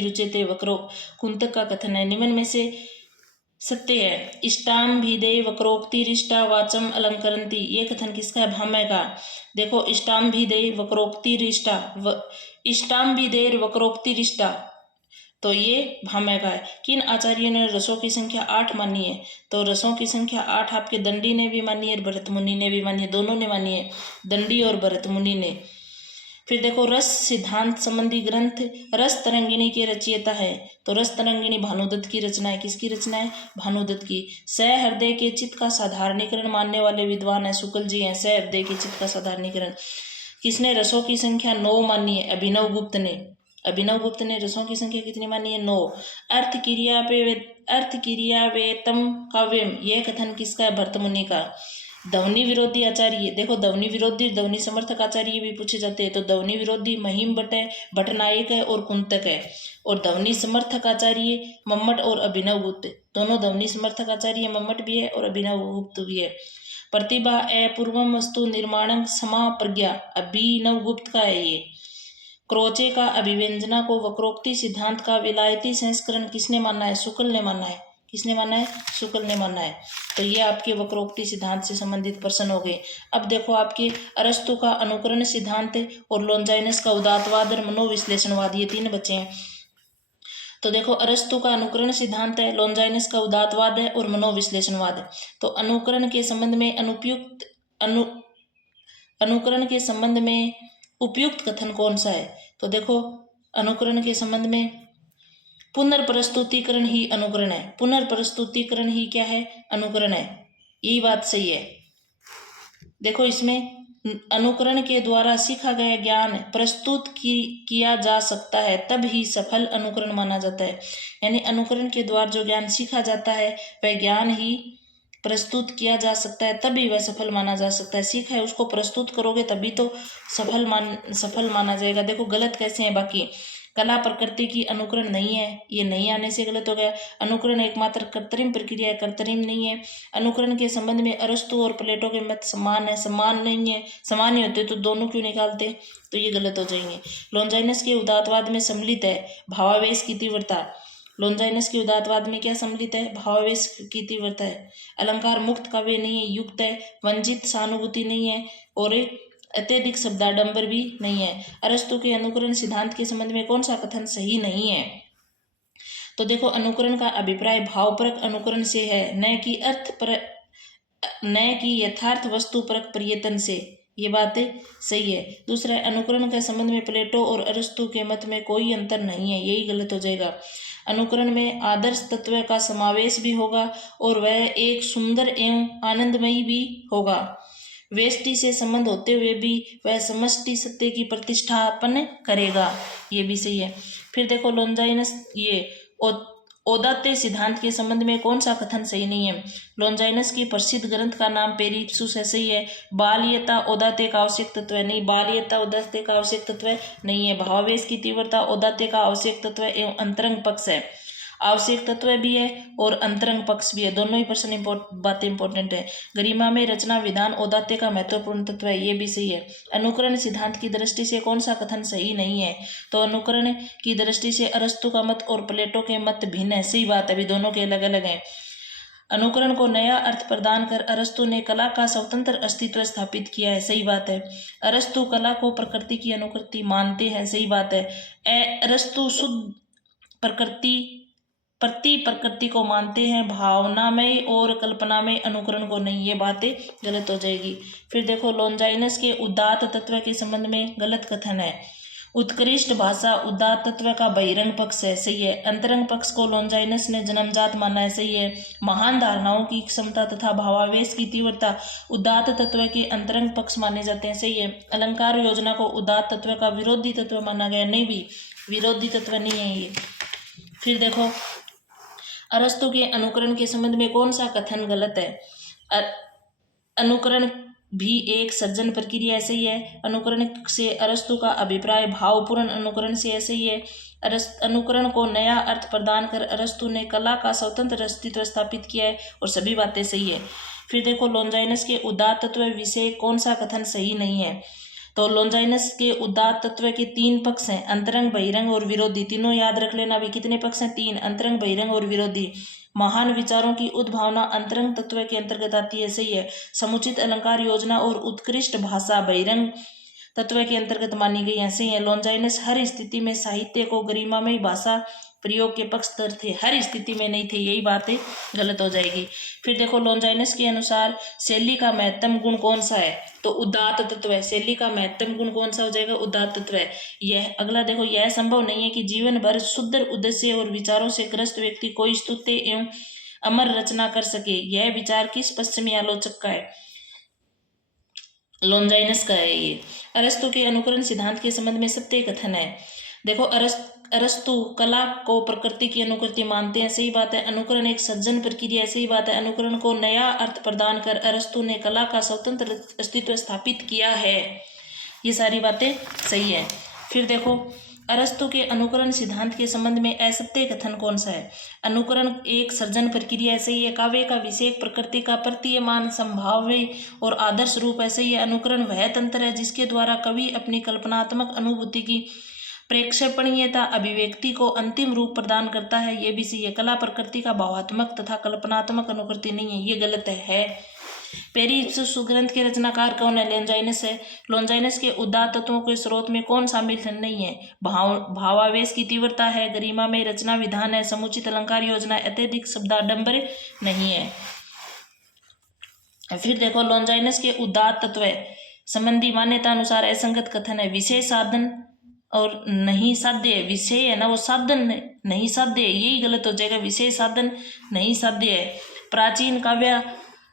रुचेते, वक्रो कुंतक का कथन है। निम्न में से सत्य है। इष्टाम भिदे वक्रोक्तिरिष्टा वाचम अलंकरन्ति, ये कथन किसका है? भामह का। देखो इष्टाम भिदे वक्रोक्तिरिष्टा, इष्टाम भिदेर वक्रोक्तिरिष्टा, तो ये भामह का है। किन आचार्यों ने रसों की संख्या 8 मानी है? तो रसों की संख्या 8 आपके दंडी ने भी मानी है, भरत मुनि ने भी मानी है, दोनों ने मानी है, दंडी और भरत मुनि ने। फिर देखो रस सिद्धांत संबंधी ग्रंथ रस तरंगिणी के रचयिता है, तो रस तरंगिणी भानुदत्त की रचना है। किसकी रचना है? भानुदत्त की। सहृदय के चित्त का साधारणीकरण मानने वाले विद्वान है शुक्ल जी हैं। सहृदय के चित्त का साधारणीकरण किसने? रसों की संख्या 9 मानी है, अभिनव गुप्त ने। अभिनव गुप्त ने रसों की संख्या कितनी मानी है? 9। अर्थ क्रिया वेतम काव्यम, यह कथन किसका है? भरत मुनि का। ध्वनि विरोधी आचार्य, देखो ध्वनि विरोधी ध्वनि समर्थक आचार्य भी पूछे जाते हैं, तो ध्वनि विरोधी महिम भट्टनायक है और कुंतक है, और ध्वनि समर्थक आचार्य मम्मट और अभिनव गुप्त, दोनों ध्वनि समर्थक आचार्य मम्मट भी है और अभिनव गुप्त भी है। प्रतिभा अपूर्वम वस्तु निर्माण समा प्रज्ञा, अभिनव गुप्त का है ये। क्रोचे का अभिव्यंजना को वक्रोक्ति सिद्धांत का विलायती संस्करण किसने माना है? शुक्ल ने माना है। किसने माना है? शुक्ल ने माना है। तो ये आपके वक्रोक्ति सिद्धांत से संबंधित प्रश्न हो गए। अब देखो आपके अरस्तु का अनुकरण सिद्धांत और लॉन्जाइनस का उदात्तवाद और मनोविश्लेषणवाद, ये 3 बचे हैं। तो देखो अरस्तु का अनुकरण सिद्धांत है, लॉन्जाइनस का उदात्तवाद है और मनोविश्लेषणवाद है। तो अनुकरण के संबंध में अनुकरण के संबंध में उपयुक्त कथन कौन सा है? तो देखो अनुकरण के संबंध में पुनर्प्रस्तुतिकरण ही अनुकरण है। पुनर्प्रस्तुतिकरण ही क्या है? अनुकरण है। यही बात सही है। देखो इसमें अनुकरण के द्वारा सीखा गया ज्ञान प्रस्तुत किया जा सकता है, तब ही सफल अनुकरण माना जाता है। यानी अनुकरण के द्वारा जो ज्ञान सीखा जाता है वह ज्ञान ही प्रस्तुत किया जा सकता है, तभी वह सफल माना जा सकता है। सीखा है उसको प्रस्तुत करोगे तभी तो सफल माना जाएगा। देखो गलत कैसे है बाकी, कला प्रकृति की अनुकरण नहीं है, ये नहीं आने से गलत हो गया। अनुकरण एकमात्र कृत्रिम प्रक्रिया है, कृत्रिम नहीं है। अनुकरण के संबंध में अरस्तु और प्लेटो के मत समान है, समान नहीं है। समान ही होते तो दोनों क्यों निकालते? तो ये गलत हो जाएंगे। लॉन्जाइनस के उदात्तवाद में सम्मिलित है भावावेश की तीव्रता। लॉन्जाइनस के उदात्तवाद में क्या सम्मिलित है? भावावेश की तीव्रता है। अलंकार मुक्त काव्य नहीं है, युक्त है। वंचित सहानुभूति नहीं है और अत्यधिक शब्दाडंबर भी नहीं है। अरस्तु के अनुकरण सिद्धांत के संबंध में कौन सा कथन सही नहीं है? तो देखो अनुकरण का अभिप्राय भावपरक अनुकरण से है, न कि यथार्थ वस्तुपरक प्रयत्न से। ये बात सही है। दूसरा अनुकरण के संबंध में प्लेटो और अरस्तु के मत में कोई अंतर नहीं है, यही गलत हो जाएगा। अनुकरण में आदर्श तत्व का समावेश भी होगा और वह एक सुंदर एवं आनंदमयी भी होगा। वेष्टि से संबंध होते हुए भी वह समष्टि सत्य की प्रतिष्ठापन करेगा, ये भी सही है। फिर देखो लॉन्जाइनस ये औदात्य सिद्धांत के संबंध में कौन सा कथन सही नहीं है? लॉन्जाइनस की प्रसिद्ध ग्रंथ का नाम पेरिप्सुस है, सही है। बाल्यता औदात्य का आवश्यक तत्व है, नहीं। बाल्यता औदात्य का आवश्यक तत्व नहीं है। भावावेश की तीव्रता औदात्य का आवश्यक तत्व एवं अंतरंग पक्ष है। आवश्यक तत्व भी है और अंतरंग पक्ष भी है, दोनों ही प्रश्न बातें इंपॉर्टेंट है। गरिमा में रचना विधान औदात्य का महत्वपूर्ण तत्व है, ये भी सही है। अनुकरण सिद्धांत की दृष्टि से कौन सा कथन सही नहीं है? तो अनुकरण की दृष्टि से अरस्तु का मत और प्लेटो के मत भिन्न है, सही बात है, अभी दोनों के अलग अलग हैं। अनुकरण को नया अर्थ प्रदान कर अरस्तु ने कला का स्वतंत्र अस्तित्व स्थापित किया है, सही बात है। अरस्तु कला को प्रकृति की अनुकृति मानते हैं, सही बात है। अरस्तु शुद्ध प्रकृति को मानते हैं, भावना में और कल्पना में अनुकरण को नहीं, ये बातें गलत हो जाएगी। फिर देखो लॉन्जाइनस के उदात्त तत्व के संबंध में गलत कथन है। उत्कृष्ट भाषा उदात्त तत्व का बहिरंग पक्ष है, सही है। अंतरंग पक्ष को लॉन्जाइनस ने जन्मजात माना है, सही है। महान धारणाओं की क्षमता तथा भावावेश की तीव्रता उदात्त तत्व के अंतरंग पक्ष माने जाते हैं, सही है। अलंकार योजना को उदात्त तत्व का विरोधी तत्व माना गया, नहीं भी, विरोधी तत्व नहीं है ये। फिर देखो अरस्तु के अनुकरण के संबंध में कौन सा कथन गलत है? अनुकरण भी एक सृजन प्रक्रिया ऐसे ही है। अनुकरण से अरस्तु का अभिप्राय भावपूर्ण अनुकरण से ऐसे ही है। अनुकरण को नया अर्थ प्रदान कर अरस्तु ने कला का स्वतंत्र अस्तित्व स्थापित किया है और सभी बातें सही है। फिर देखो लॉन्जाइनस के उदात्त तत्व विषय कौन सा कथन सही नहीं है? तो लॉन्जाइनस के उदात्त तत्व के 3 पक्ष हैं, अंतरंग, बहिरंग और विरोधी। तीनों याद रख लेना। अभी कितने पक्ष हैं? 3, अंतरंग, बहिरंग और विरोधी। महान विचारों की उद्भावना अंतरंग तत्व के अंतर्गत आती है, सही है। समुचित अलंकार योजना और उत्कृष्ट भाषा बहिरंग तत्व के अंतर्गत मानी गई है, सही है। लॉन्जाइनस हर स्थिति में साहित्य को गरिमामय भाषा प्रयोग के पक्षधर थे, हर स्थिति में नहीं थे, यही बातें गलत हो जाएगी। फिर देखो लॉन्जाइनस के अनुसार शैली का महत्तम गुण कौन सा है? तो उदात्त तत्व है। शैली का महत्तम गुण कौन सा हो जाएगा? उदात्त तत्व है। यह अगला देखो, यह संभव नहीं है कि जीवन भर शुद्ध उद्देश्य और विचारों से ग्रस्त व्यक्ति कोई स्तुत्य एवं अमर रचना कर सके। यह विचार किस पश्चिमी आलोचक का है? लॉन्जाइनस का है ये। अरस्तु के अनुकरण सिद्धांत के संबंध में सत्य कथन है। देखो अरस्तु कला को प्रकृति की अनुकृति मानते हैं, सही बात है। अनुकरण एक सृजन प्रक्रिया है, सही बात है। अनुकरण को नया अर्थ प्रदान कर अरस्तु ने कला का स्वतंत्र अस्तित्व स्थापित किया है, ये सारी बातें सही है। फिर देखो अरस्तु के अनुकरण सिद्धांत के संबंध में असत्य कथन कौन सा है? अनुकरण एक सृजन प्रक्रिया है, सही है। काव्य का विषय प्रकृति का प्रतीयमान संभाव्य और आदर्श रूप है, सही है। अनुकरण वह तंत्र है जिसके द्वारा कवि अपनी कल्पनात्मक अनुभूति की प्रेक्षेपणीयता अभिव्यक्ति को अंतिम रूप प्रदान करता है, ये भी सही है। कला प्रकृति का भावात्मक तथा कल्पनात्मक अनुकृति नहीं है, ये गलत है। पेरिप्सस ग्रंथ के रचनाकार कौन है? लॉन्जाइनस है। लॉन्जाइनस के उदात्त तत्वों के स्रोत में कौन शामिल नहीं है? भावावेश की तीव्रता है, गरिमा में रचना विधान है, समुचित अलंकार योजना, अत्यधिक शब्दाडंबर नहीं है। फिर देखो लॉन्जाइनस के उदात्त तत्व संबंधी मान्यता अनुसार असंगत कथन है। विषय साधन और नहीं साध्य, विषय है ना वो साधन नहीं साध्य, यही गलत हो जाएगा। विषय साधन नहीं साध्य है। प्राचीन काव्य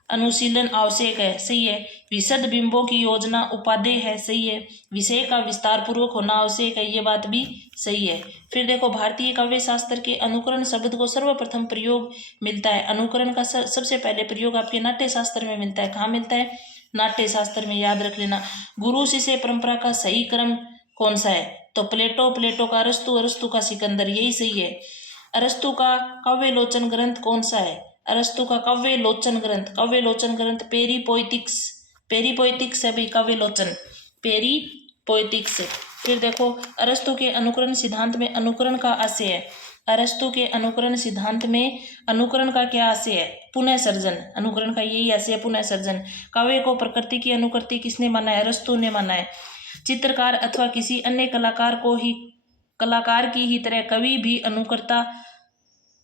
अनुशीलन आवश्यक है, सही है। विशद बिंबों की योजना उपादेय है, सही है। विषय का विस्तार पूर्वक होना आवश्यक है, ये बात भी सही है। फिर देखो भारतीय काव्य शास्त्र के अनुकरण शब्द को सर्वप्रथम प्रयोग मिलता है। अनुकरण का सबसे पहले प्रयोग आपके नाट्य शास्त्र में मिलता है। कहाँ मिलता है? नाट्य शास्त्र में, याद रख लेना। गुरु शिष्य परंपरा का सही क्रम कौन सा है? तो प्लेटो का अरस्तु, अरस्तु का सिकंदर, यही सही है। अरस्तु का काव्य लोचन ग्रंथ कौन सा है? अरस्तु का काव्य लोचन ग्रंथ पेरीपोइटिक्स है भाई, काव्य लोचन पेरीपोइटिक्स। फिर देखो अरस्तु के अनुकरण सिद्धांत में अनुकरण का आशय है। अरस्तु के अनुकरण सिद्धांत में अनुकरण का क्या आशय है? पुनः सर्जन। अनुकरण का यही आशय है, पुनः सर्जन। काव्य को प्रकृति की अनुकृति किसने माना है? अरस्तु ने माना है। चित्रकार अथवा किसी अन्य कलाकार की ही तरह कवि भी अनुकर्ता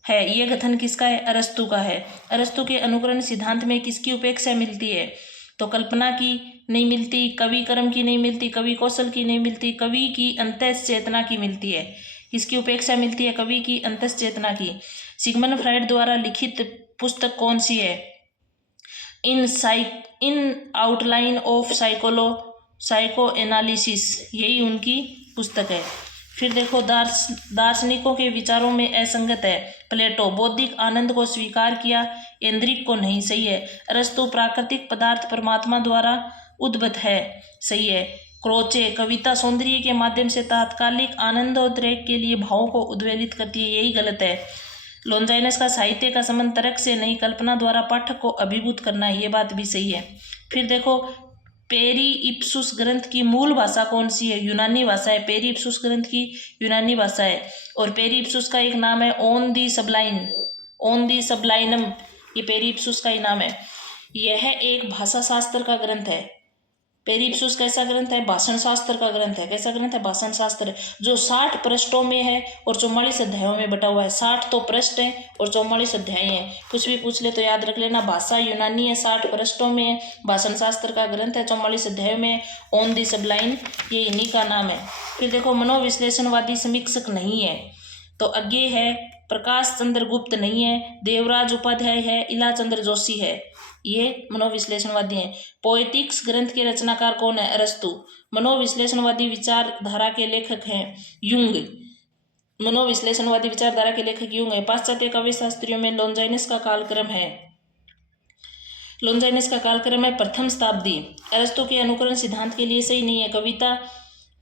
है, ये कथन किसका है? अरस्तु का है। अरस्तु के अनुकरण सिद्धांत में किसकी उपेक्षा मिलती है? तो कल्पना की नहीं मिलती, कवि कर्म की नहीं मिलती, कवि कौशल की नहीं मिलती, कवि की अंतःचेतना की मिलती है। किसकी उपेक्षा मिलती है? कवि की अंतःचेतना की। सिगमंड फ्राइड द्वारा लिखित पुस्तक कौन सी है? इन आउटलाइन ऑफ साइको एनालिसिस, यही उनकी पुस्तक है। फिर देखो दार्शनिकों के विचारों में असंगत है। प्लेटो बौद्धिक आनंद को स्वीकार किया, ऐन्द्रिक को नहीं, सही है। अरस्तु प्राकृतिक पदार्थ परमात्मा द्वारा उद्भूत है, सही है। क्रोचे कविता सौंदर्य के माध्यम से तात्कालिक आनंदोद्रेक के लिए भावों को उद्वेलित करती है, यही गलत है। लॉन्जाइनस का साहित्य का संबंध तर्क से नहीं कल्पना द्वारा पाठक को अभिभूत करना है, ये बात भी सही है। फिर देखो पेरीइप्सुस ग्रंथ की मूल भाषा कौन सी है? यूनानी भाषा है। पेरीइप्सुस ग्रंथ की यूनानी भाषा है। और पेरीइप्सुस का एक नाम है ऑन दी सबलाइनम, ये पेरीइप्सुस का ही नाम है। यह एक भाषा शास्त्र का ग्रंथ है। पेरीइप्सुस कैसा ग्रंथ है? भाषण शास्त्र का ग्रंथ है। कैसा ग्रंथ है? भाषण शास्त्र, जो 60 पृष्ठों में है और 44 अध्यायों में बटा हुआ है। 60 तो पृष्ठ हैं और 44 अध्याय हैं। कुछ भी पूछ ले तो याद रख लेना, भाषा यूनानी है, 60 पृष्ठों में है, भाषण शास्त्र का ग्रंथ है, 44 अध्यायों में, ऑन दी सबलाइन, ये इन्हीं का नाम है। फिर देखो मनोविश्लेषणवादी समीक्षक नहीं है, तो आगे है प्रकाश चंद्र गुप्त नहीं है, देवराज उपाध्याय है, इला चंद्र जोशी है, ये मनोविश्लेषणवादी हैं। पोएटिक्स ग्रंथ के रचनाकार कौन है? अरस्तु। मनोविश्लेषणवादी विचारधारा के लेखक हैं युंग। मनोविश्लेषणवादी विचारधारा के लेखक युंग है। पाश्चात्य काव्य शास्त्रियों में लॉन्जाइनस का कालक्रम है प्रथम शताब्दी। अरस्तु के अनुकरण सिद्धांत के लिए सही नहीं है। कविता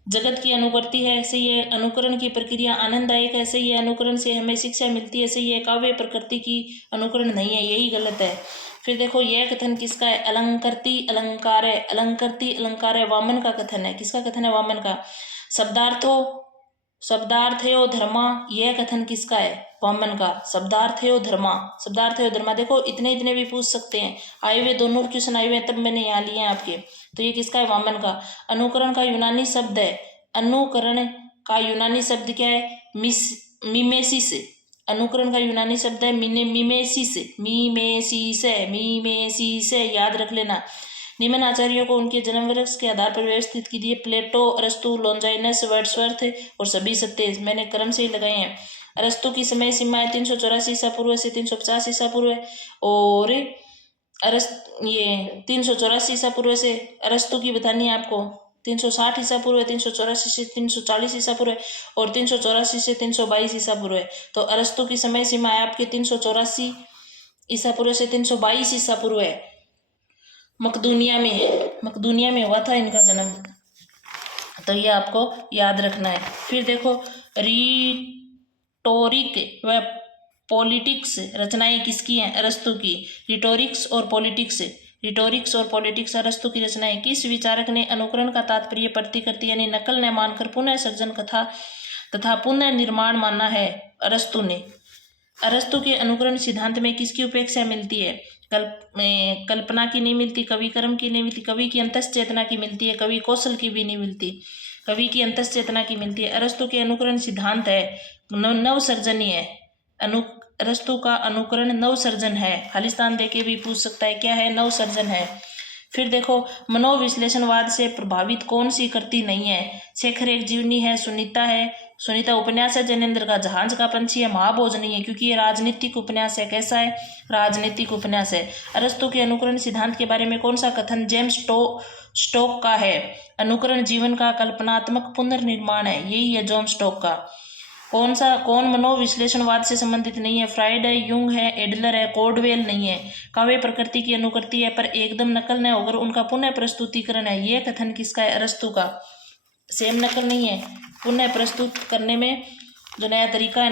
जगत की अनुवर्ती है, सही है। अनुकरण की प्रक्रिया आनंददायक है, सही है। अनुकरण से हमें शिक्षा मिलती है, सही है। काव्य प्रकृति की अनुकरण नहीं है, यही गलत है। फिर देखो यह कथन किसका है, अलंकृति अलंकार है, अलंकृति अलंकार है, वामन का कथन है। किसका कथन है, वामन का। शब्दार्थयो धर्मा, यह कथन किसका है, वामन का। शब्दार्थयो धर्मा, देखो इतने इतने भी पूछ सकते हैं, आए हुए दोनों क्वेश्चन आए हुए हैं, तब मैंने यहाँ लिए हैं आपके। तो ये किसका है, वामन का। अनुकरण का यूनानी शब्द है, अनुकरण का यूनानी शब्द क्या है, मिमेसिस। अनुकरण का यूनानी शब्द है मिमेसिस, याद रख लेना। निम्न आचार्यों को उनके जन्म वर्ष के आधार पर व्यवस्थित कीजिए, प्लेटो, अरस्तु, लॉन्जाइनस, वर्ड्सवर्थ और सभी सत्य, मैंने क्रम से ही लगाए हैं। अरस्तु की समय सीमा 384 ईसा पूर्व से 350 ईसा पूर्व, और ये 384 ईसा पूर्व से अरस्तु की बतानी है आपको, 360 ईसा पूर्व, 384 से 340 ईसा पूर्व, और 384 से 322 ईसा पूर्व। तो अरस्तु की समय सीमा है आपके 384 ईसा पूर्व से 322 ईसा पूर्व है। मकदूनिया में हुआ था इनका जन्म, तो ये आपको याद रखना है। फिर देखो रिटोरिक व पॉलिटिक्स रचनाएं किसकी हैं, अरस्तु की। रिटोरिक्स और पॉलिटिक्स अरस्तु की रचनाएं। किस विचारक ने अनुकरण का तात्पर्य प्रतिकृति यानी नकल न मानकर पुनः सर्जन कथा तथा पुनः निर्माण माना है, अरस्तु ने। अरस्तु के अनुकरण सिद्धांत में किसकी उपेक्षा मिलती है, कल्पना की नहीं मिलती, कवि कर्म की नहीं मिलती, कवि की अंतश्चेतना की मिलती है, कवि कौशल की भी नहीं मिलती, कवि की अंतश्चेतना की मिलती है। अरस्तु के अनुकरण सिद्धांत है नवसर्जनीय है। अरस्तु का अनुकरण नवसर्जन है, खालिस्तान देके भी पूछ सकता है, क्या है, नवसर्जन है। फिर देखो मनोविश्लेषणवाद से प्रभावित कौन सी कृति नहीं है, शेखर एक जीवनी है, सुनीता उपन्यास है, जैनेन्द्र का जहाज का पंछी है, महाभोज नहीं है क्योंकि ये राजनीतिक उपन्यास है। कैसा है, राजनीतिक उपन्यास है। अरस्तु के अनुकरण सिद्धांत के बारे में कौन सा कथन जेम्स स्टोक का है, अनुकरण जीवन का कल्पनात्मक पुनर्निर्माण है, यही है जेम्स स्टोक का। कौन मनोविश्लेषणवाद से संबंधित नहीं है, फ्राइड है, युंग है, एडलर है, कॉर्डवेल नहीं है। काव्य प्रकृति की अनुकृति है पर एकदम नकल न होकर उनका पुनः प्रस्तुतिकरण है, यह कथन किसका है, अरस्तु का। सेम नकल नहीं है, पुनः प्रस्तुत करने में जो नया तरीका है